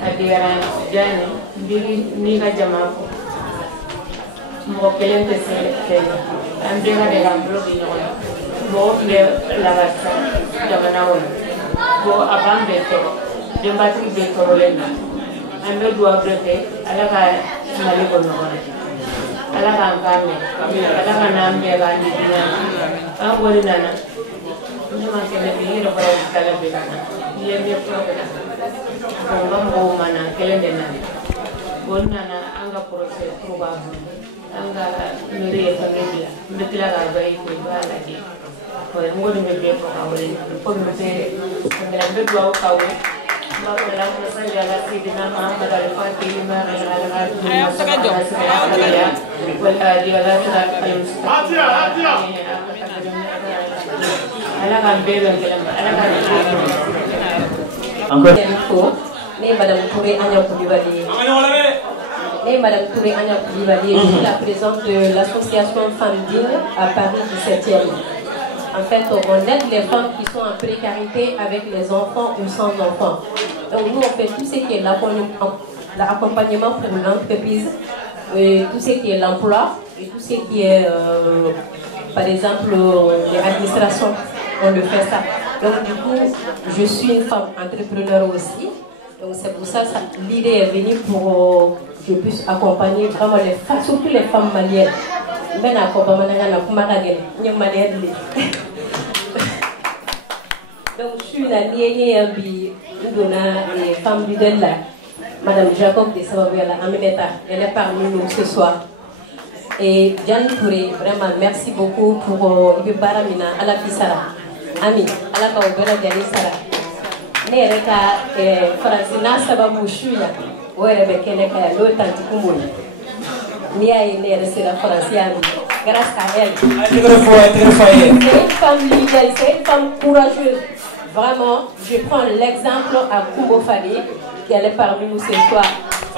adiaran jani mbiri ni ka jama ko mo kelen te se ande ga de ga blogi no mo le la gasa jamana won bo abambe to de mbati de korolena ambe do abrete ala ka mali ko no ala ka ngame ala ka nambe ga ni dina a wori nana ni ma kele bi ro ba kala be kana ni me problema Ngomong mana kalian dengar, bonana angga proses perubahan, angga meri family, betul agak baik juga lagi. Kalau mungkin lebih perkawin, pembersih, pembelan berdua kau, baru dalam proses jalan di nama Muhammad Al-Fatih, Madame Touré Agnan Koulibaly. Madame Touré Agnan Koulibaly, je suis la présidente de l'association Femmes Dignes à Paris 17e. En fait, on aide les femmes qui sont en précarité avec les enfants ou sans enfants. Donc nous, on fait tout ce qui est l'accompagnement pour l'entreprise, tout ce qui est l'emploi et tout ce qui est, par exemple, l'administration. On le fait ça. Donc du coup, je suis une femme entrepreneur aussi. Donc c'est pour ça que l'idée est venue pour que je puisse accompagner vraiment les femmes, surtout les femmes maliennes. Donc je suis une alliée des femmes leaders là. Madame Jacob de Sababella Amineta, elle est parmi nous ce soir. Et Diane Touré, vraiment merci beaucoup pour Baramina à la Fissara. Ami, à la Kaubera Diane Sara. Nereka Francina Sababu Shuya, où elle est Keneka, l'autre Tantikumuni. Nia et Nere Sera Franciani, grâce à elle. C'est une femme leader, c'est une femme courageuse. Vraiment, je prends l'exemple à Kumbo Fadi, qui est parmi nous ce soir.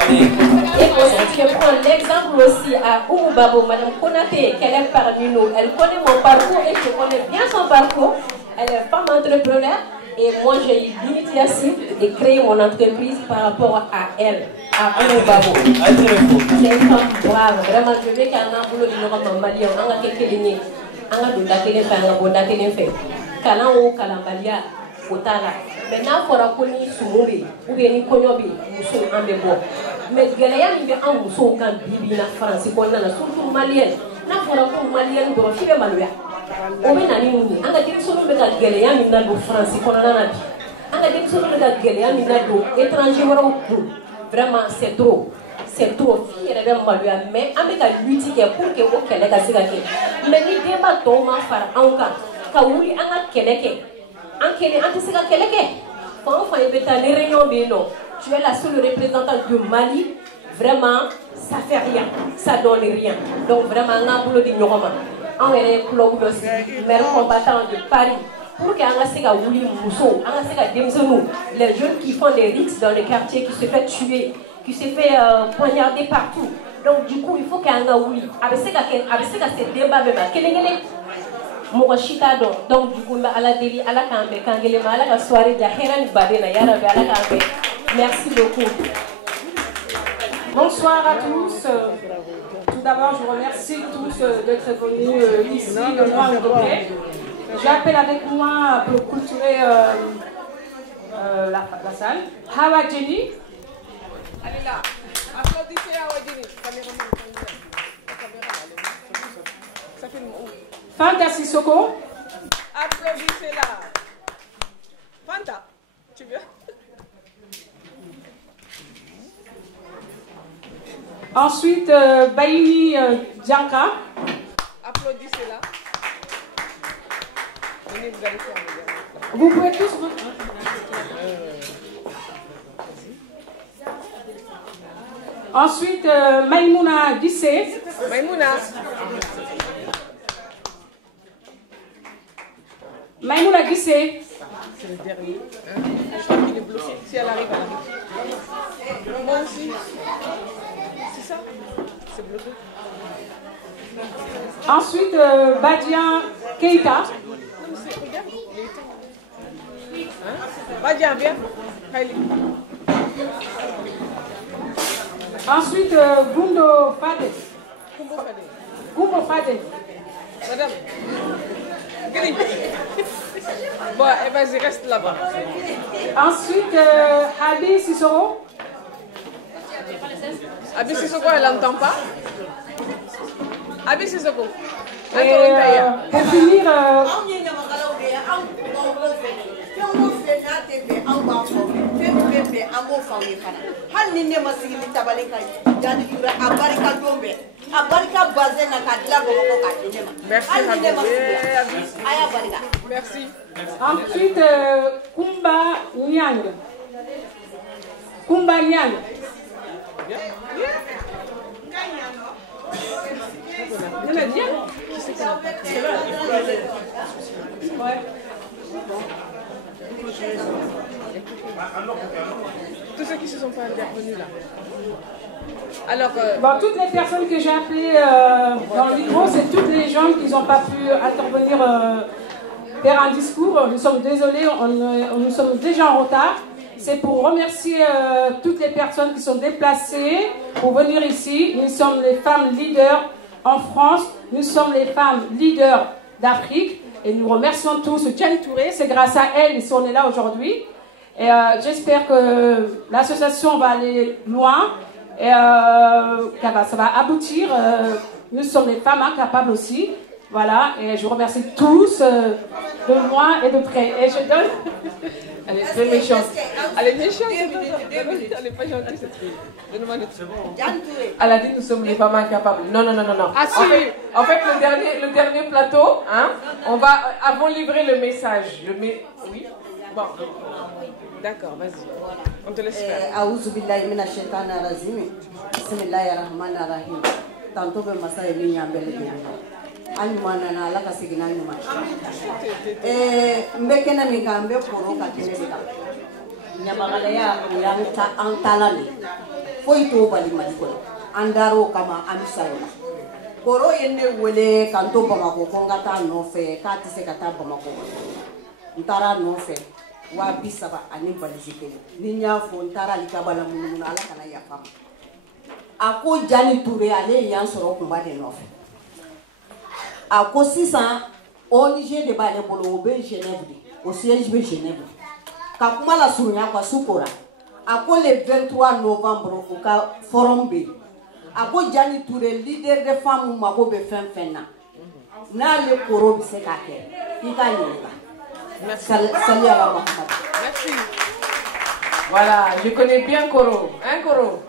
Et aussi, je prends l'exemple exemple aussi à Oumou Babo, Madame Konaté, qu'elle est parmi nous. Elle connaît mon parcours et je connais bien son parcours. Elle est femme entrepreneur et moi j'ai eu l'initiative de créer mon entreprise par rapport à elle, à Oumou Babo. C'est une femme brave, vraiment. Je veux qu'elle ait un boulot de nous malien, on a quelques lignes, on a d'autres qui fait, on a d'autres qui fait. Kalan ou kalambalia, otala. Maintenant, il faut qu'on y soit ou bien y connaître muso ambebo. Mais galeya ni be an muso kan bibi na France ko na surtout malien. Na fora ko malien do fibe maluya. O be nani muni. Anga din sunu be ka galeya ni na do France ko na na bi. Anga din sunu be ka galeya ni na do étranger wara do. Vraiment c'est trop. C'est trop. Fi yɛrɛ bɛ maloya mais an bɛ ka lutte kɛ pour que o kɛlɛ ka se ka kɛ. Mais ni denba tɔw ma fara anw kan ka wuli an ka kɛlɛ kɛ. An kelen an tɛ se ka kɛlɛ kɛ. Fan o fan i bɛ taa ni réunion bɛ yen nɔ. Tu es la seule représentante du Mali. Vraiment, ça fait rien. Ça donne rien. Donc vraiment, on a boulot de Nyogoma. On est club aussi, maire combattant de Paris. Pour qu'on ait ces Wouli Mousso, on a ces Demzonou, les jeunes qui font des rixes dans le quartier, qui se fait tuer, qui se fait poignarder partout. Donc du coup, il faut qu'on ait Wouli. Avec ces débats, Mourachita donc du coup, à la déli, à la cambe, Kangele, à la soirée de Heran Badena, Yarabe, à la cambe. Merci beaucoup. Bonsoir à tous. Tout d'abord, je remercie tous d'être venus ici, de moi au Goblet. J'appelle avec moi pour culturer la salle. Hawa Jenny. Allez là, applaudissez Hawa Jenny. Fanta Sissoko. Applaudissez-la. Fanta, tu veux? Ensuite, Baïni Djanka. Applaudissez-la. Venez, vous allez faire. Vous pouvez tous... Ensuite, Maïmouna Dissé. Maïmouna. Maïmouna Dissé. C'est le dernier. Hein? Je crois qu'il est bloqué. Si elle arrive, elle arrive. Moi aussi. C'est ça? C'est bloqué. Ensuite, Badian Keita. Regarde, il est temps. Hein? Badian, viens. Ensuite, Gundo Fade. Gumbo Fade. Madame. Gris. Bon, vas-y, reste là-bas. Ensuite, Abi Sissoko. Abi Sissoko, elle n'entend pas. Abi Sissoko. Pour finir, merci. Ensuite, Kumba Nyang. Kumba Nyang. Tous ceux qui ne se sont pas intervenus là. Alors, bon, toutes les personnes que j'ai appelées dans le micro, c'est toutes les gens qui n'ont pas pu intervenir faire un discours. Nous sommes désolés, nous sommes déjà en retard. C'est pour remercier toutes les personnes qui sont déplacées pour venir ici. Nous sommes les femmes leaders en France, nous sommes les femmes leaders d'Afrique et nous remercions tous Tiane Touré. C'est grâce à elle si on est là aujourd'hui. Et j'espère que l'association va aller loin et ça va aboutir. Nous sommes les femmes incapables aussi. Voilà, et je remercie tous de loin et de près. Et je donne... Elle est très méchante. Elle est méchante. Elle n'est pas gentille cette fille. Donne-moi le truc. Elle a dit nous sommes les femmes incapables. Non, non, non, non, non. Ah, si. En fait, le dernier plateau, hein, on va avant livrer le message. Oui. Bon. D'accord, vas-y. On te laisse faire. Aouzu billahi mina shaitana razim. Bismillahir rahmanir rahim. Tanto be masay ni nyambele ni. Anyumana na ala kasigina nyuma. Mbekena migambe koro katene bika. Nyamagala ya yanta antalani. Foi to bali madiko. andaro kama amisayo koro yende wele kanto Bamako kongata no fe kati se kata Bamako ntara no fe wa bisaba ani balizikele ninya fo ntara likabala mununa ala kana ya fama ako Jani Touré ale yan soro kumba de no fe ako 600 ONG de bale bolo be Genève au siège de Genève kakuma la surunya kwa sukora ako le 23 novembre au ka forum B ako Jani Touré leader de femmes mako be fenfenna na le koro bi se ka ke ika yeba salut à la Mohamed. Merci. Voilà, je connais bien Koro, hein Koro?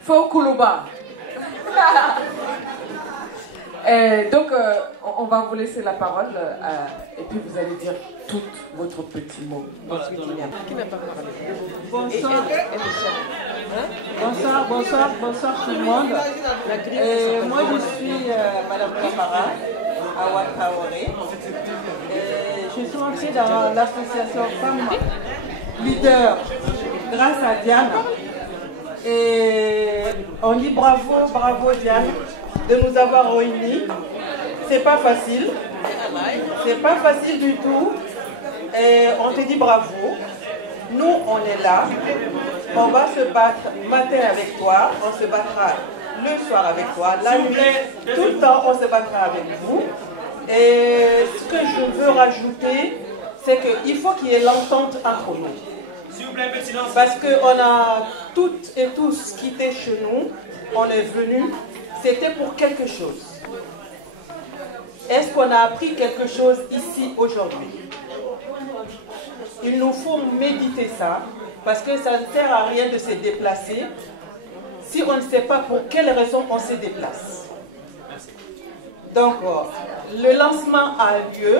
Faux Koulouba. Donc, on va vous laisser la parole et puis vous allez dire tout votre petit mot. Qui n'a pas parlé? Bonsoir tout le monde. Moi je suis Madame Kamara, Awa Traoré. Je suis entrée dans l'association Femmes Leaders grâce à Diane. Et on dit bravo Diane de nous avoir réunis. C'est pas facile. C'est pas facile du tout. Et on te dit bravo. Nous, on est là. On va se battre matin avec toi. On se battra le soir avec toi. La nuit, tout le temps, on se battra avec vous. Et ce que je veux rajouter, c'est qu'il faut qu'il y ait l'entente entre nous. S'il vous plaît, petit silence. Parce qu'on a toutes et tous quitté chez nous. On est venus. C'était pour quelque chose. Est-ce qu'on a appris quelque chose ici aujourd'hui? Il nous faut méditer ça, parce que ça ne sert à rien de se déplacer si on ne sait pas pour quelle raison on se déplace. Donc, le lancement a lieu,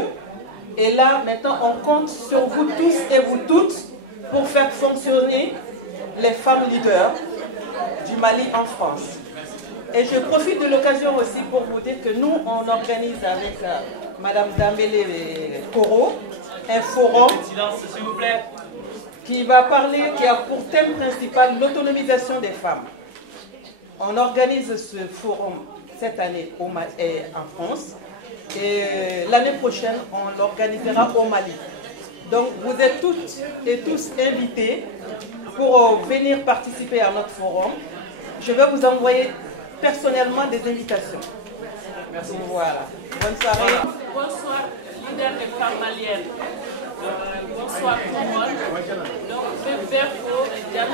et là, maintenant, on compte sur vous tous et vous toutes pour faire fonctionner les femmes leaders du Mali en France. Et je profite de l'occasion aussi pour vous dire que nous, on organise avec Madame Dambélé Koro un forum qui va parler, qui a pour thème principal l'autonomisation des femmes. On organise ce forum cette année en France et l'année prochaine, on l'organisera au Mali. Donc vous êtes toutes et tous invités pour venir participer à notre forum. Je vais vous envoyer personnellement des invitations. Merci. Voilà. Bonne soirée. Bonsoir, leader des femmes maliennes. Bonsoir tout le monde. Donc, je vais faire pour Diane.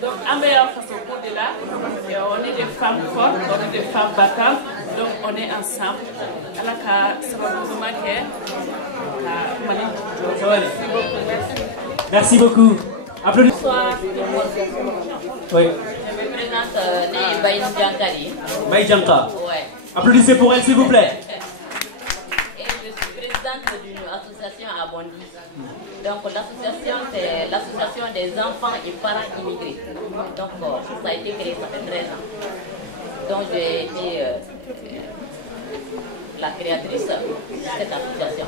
Donc, à meilleure façon pour de là, on est des femmes fortes, on est des femmes battantes, donc on est ensemble. Merci beaucoup. Applaudissements. Bonsoir. Oui. Je me présente Baï Djankari. Baï Djanka. Ouais. Applaudissez pour elle, s'il vous plaît. Et je suis présidente d'une association à Bondy. Donc l'association, c'est l'association des enfants et parents immigrés. Donc ça a été créé, ça fait 13 ans. Donc j'ai été la créatrice de cette association.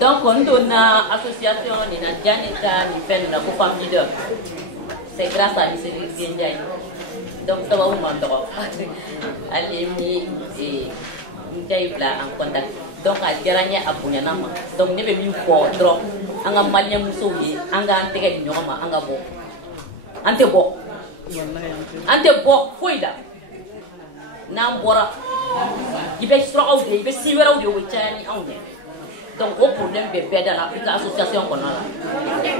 Donc on donne l'association de Janita, la femme leader. C'est grâce à M. Ndiaye. Donc ça va vous m'entendre. Allez, et Ndiaye en contact. Donc à Djaranya à Bounyanama. Donc ne vais pas trop. Anga malien musoye, anga antega di nyoma, anga bo. Ante bo. Ante bo, foida. Nambora. Ibe stra ou de, ibe siwera ou de wechani ou de. Donc au problème de dans l'association qu'on a là.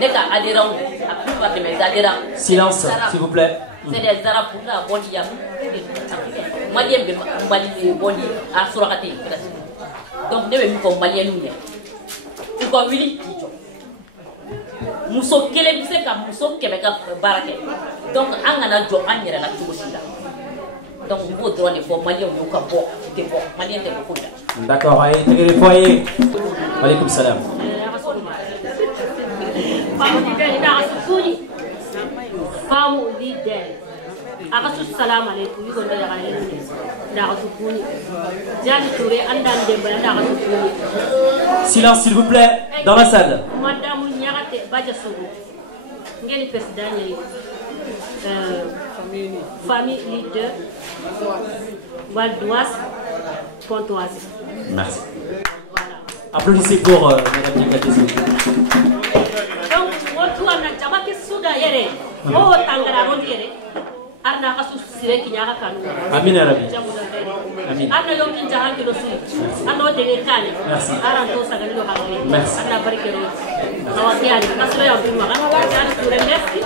N'est qu'à adhérents, la plupart de mes adhérents. Silence, s'il vous plaît. C'est des Arabes pour la Bondi. Malien de Bondi à Surakati. Donc ne vais pas malien nous. Tu vois, oui. Muso kele bise ka muso kemeka barake. Donc angana jo anyere la tubosila. Donc vous droit de for malien ou ka bo de bo malien de ko. D'accord, allez, intégrez les foyers. Alaykoum salam. Femme leader. Akasu salam alaikum. Yugo ndaya kalele. Ndakasukuni. Jani Touré andan demba ndakasukuni. Silence s'il vous plaît dans la salle. Madame Nyarate Bajasogo. ngeli président ni famille leader Val-d'Oise Pontoise. Merci. Applaudissez pour Madame Diakate. Donc, on a jama ke suda yere. Oh, tangara ron yere. Arna kasu sire kinyaka kanu. Amin ya Rabbi. Amin. Arna yo kin jahan ke dosi. Arna denge kane. Merci. Arna to sagani lo hakle. Merci. Arna barikero. Awati ali kasu ya bima. Merci.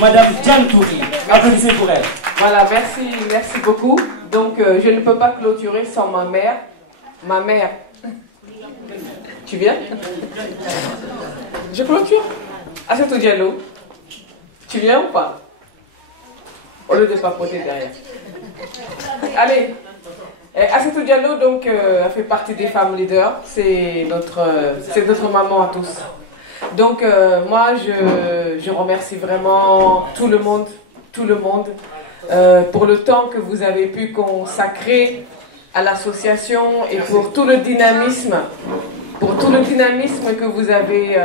Madame Diane Touri, applaudissez pour elle. Voilà, merci beaucoup. Donc, je ne peux pas clôturer sans ma mère. Ma mère. Tu viens? Je clôture. Assetou Diallo. Tu viens ou pas? Au lieu de papoter derrière. Allez. Assetou Diallo, donc, elle fait partie des femmes leaders. C'est notre maman à tous. Donc, moi, je remercie vraiment tout le monde, pour le temps que vous avez pu consacrer à l'association et pour tout le dynamisme que vous avez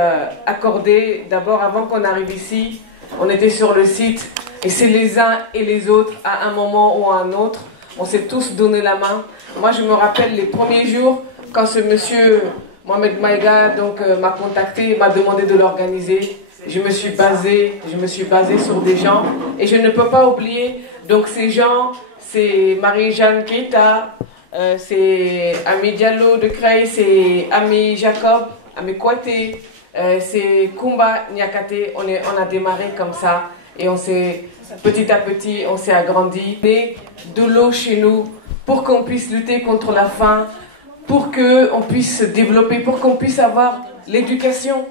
accordé. D'abord, avant qu'on arrive ici, on était sur le site et c'est les uns et les autres, à un moment ou à un autre, on s'est tous donné la main. Moi, je me rappelle les premiers jours, quand ce monsieur Mohamed Maïga m'a contacté, m'a demandé de l'organiser. Je me suis basée sur des gens et je ne peux pas oublier. Donc ces gens, c'est Marie-Jeanne Keita, c'est Ami Diallo de Creil, c'est Ami Jacob, Ami Kouaté, c'est Kumba Nyakate. On a démarré comme ça et petit à petit, on s'est agrandi. Et de l'eau chez nous pour qu'on puisse lutter contre la faim, pour qu'on puisse se développer, pour qu'on puisse avoir l'éducation,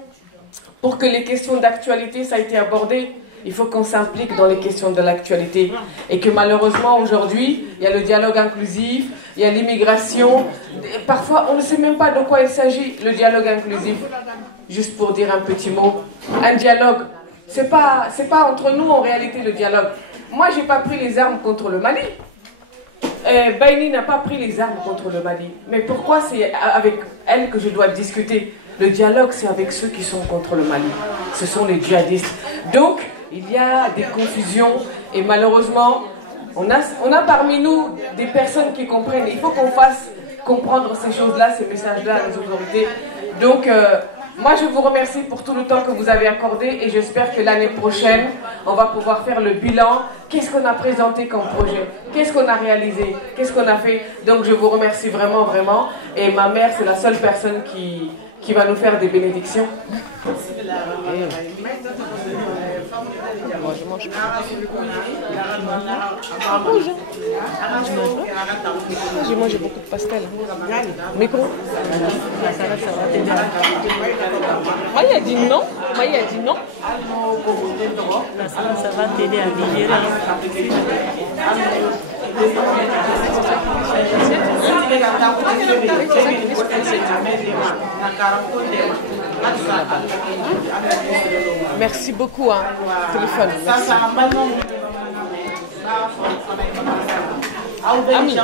pour que les questions d'actualité, ça a été abordé. Il faut qu'on s'implique dans les questions de l'actualité. Et que malheureusement, aujourd'hui, il y a le dialogue inclusif, il y a l'immigration. Parfois, on ne sait même pas de quoi il s'agit, le dialogue inclusif. Juste pour dire un petit mot, un dialogue, c'est pas entre nous en réalité le dialogue. Moi, j'ai pas pris les armes contre le Mali. Baini n'a pas pris les armes contre le Mali. Mais pourquoi c'est avec elle que je dois discuter? Le dialogue, c'est avec ceux qui sont contre le Mali. Ce sont les djihadistes. Donc, il y a des confusions et malheureusement, on a parmi nous des personnes qui comprennent. Il faut qu'on fasse comprendre ces choses-là, ces messages-là à nos autorités. Donc, moi, je vous remercie pour tout le temps que vous avez accordé et j'espère que l'année prochaine, on va pouvoir faire le bilan. Qu'est-ce qu'on a présenté comme projet? Qu'est-ce qu'on a réalisé? Qu'est-ce qu'on a fait? Donc, je vous remercie vraiment, vraiment. Et ma mère, c'est la seule personne qui va nous faire des bénédictions. J'ai mangé beaucoup de pastel. Micro. Maya a dit non. Maya a dit non. Ça va t'aider à digérer. Merci beaucoup, hein. Téléphone. Merci. Ami.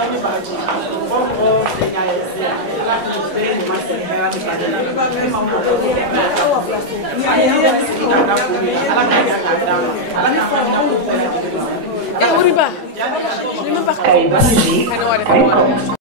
Eh, Uriba. Je ne vais pas.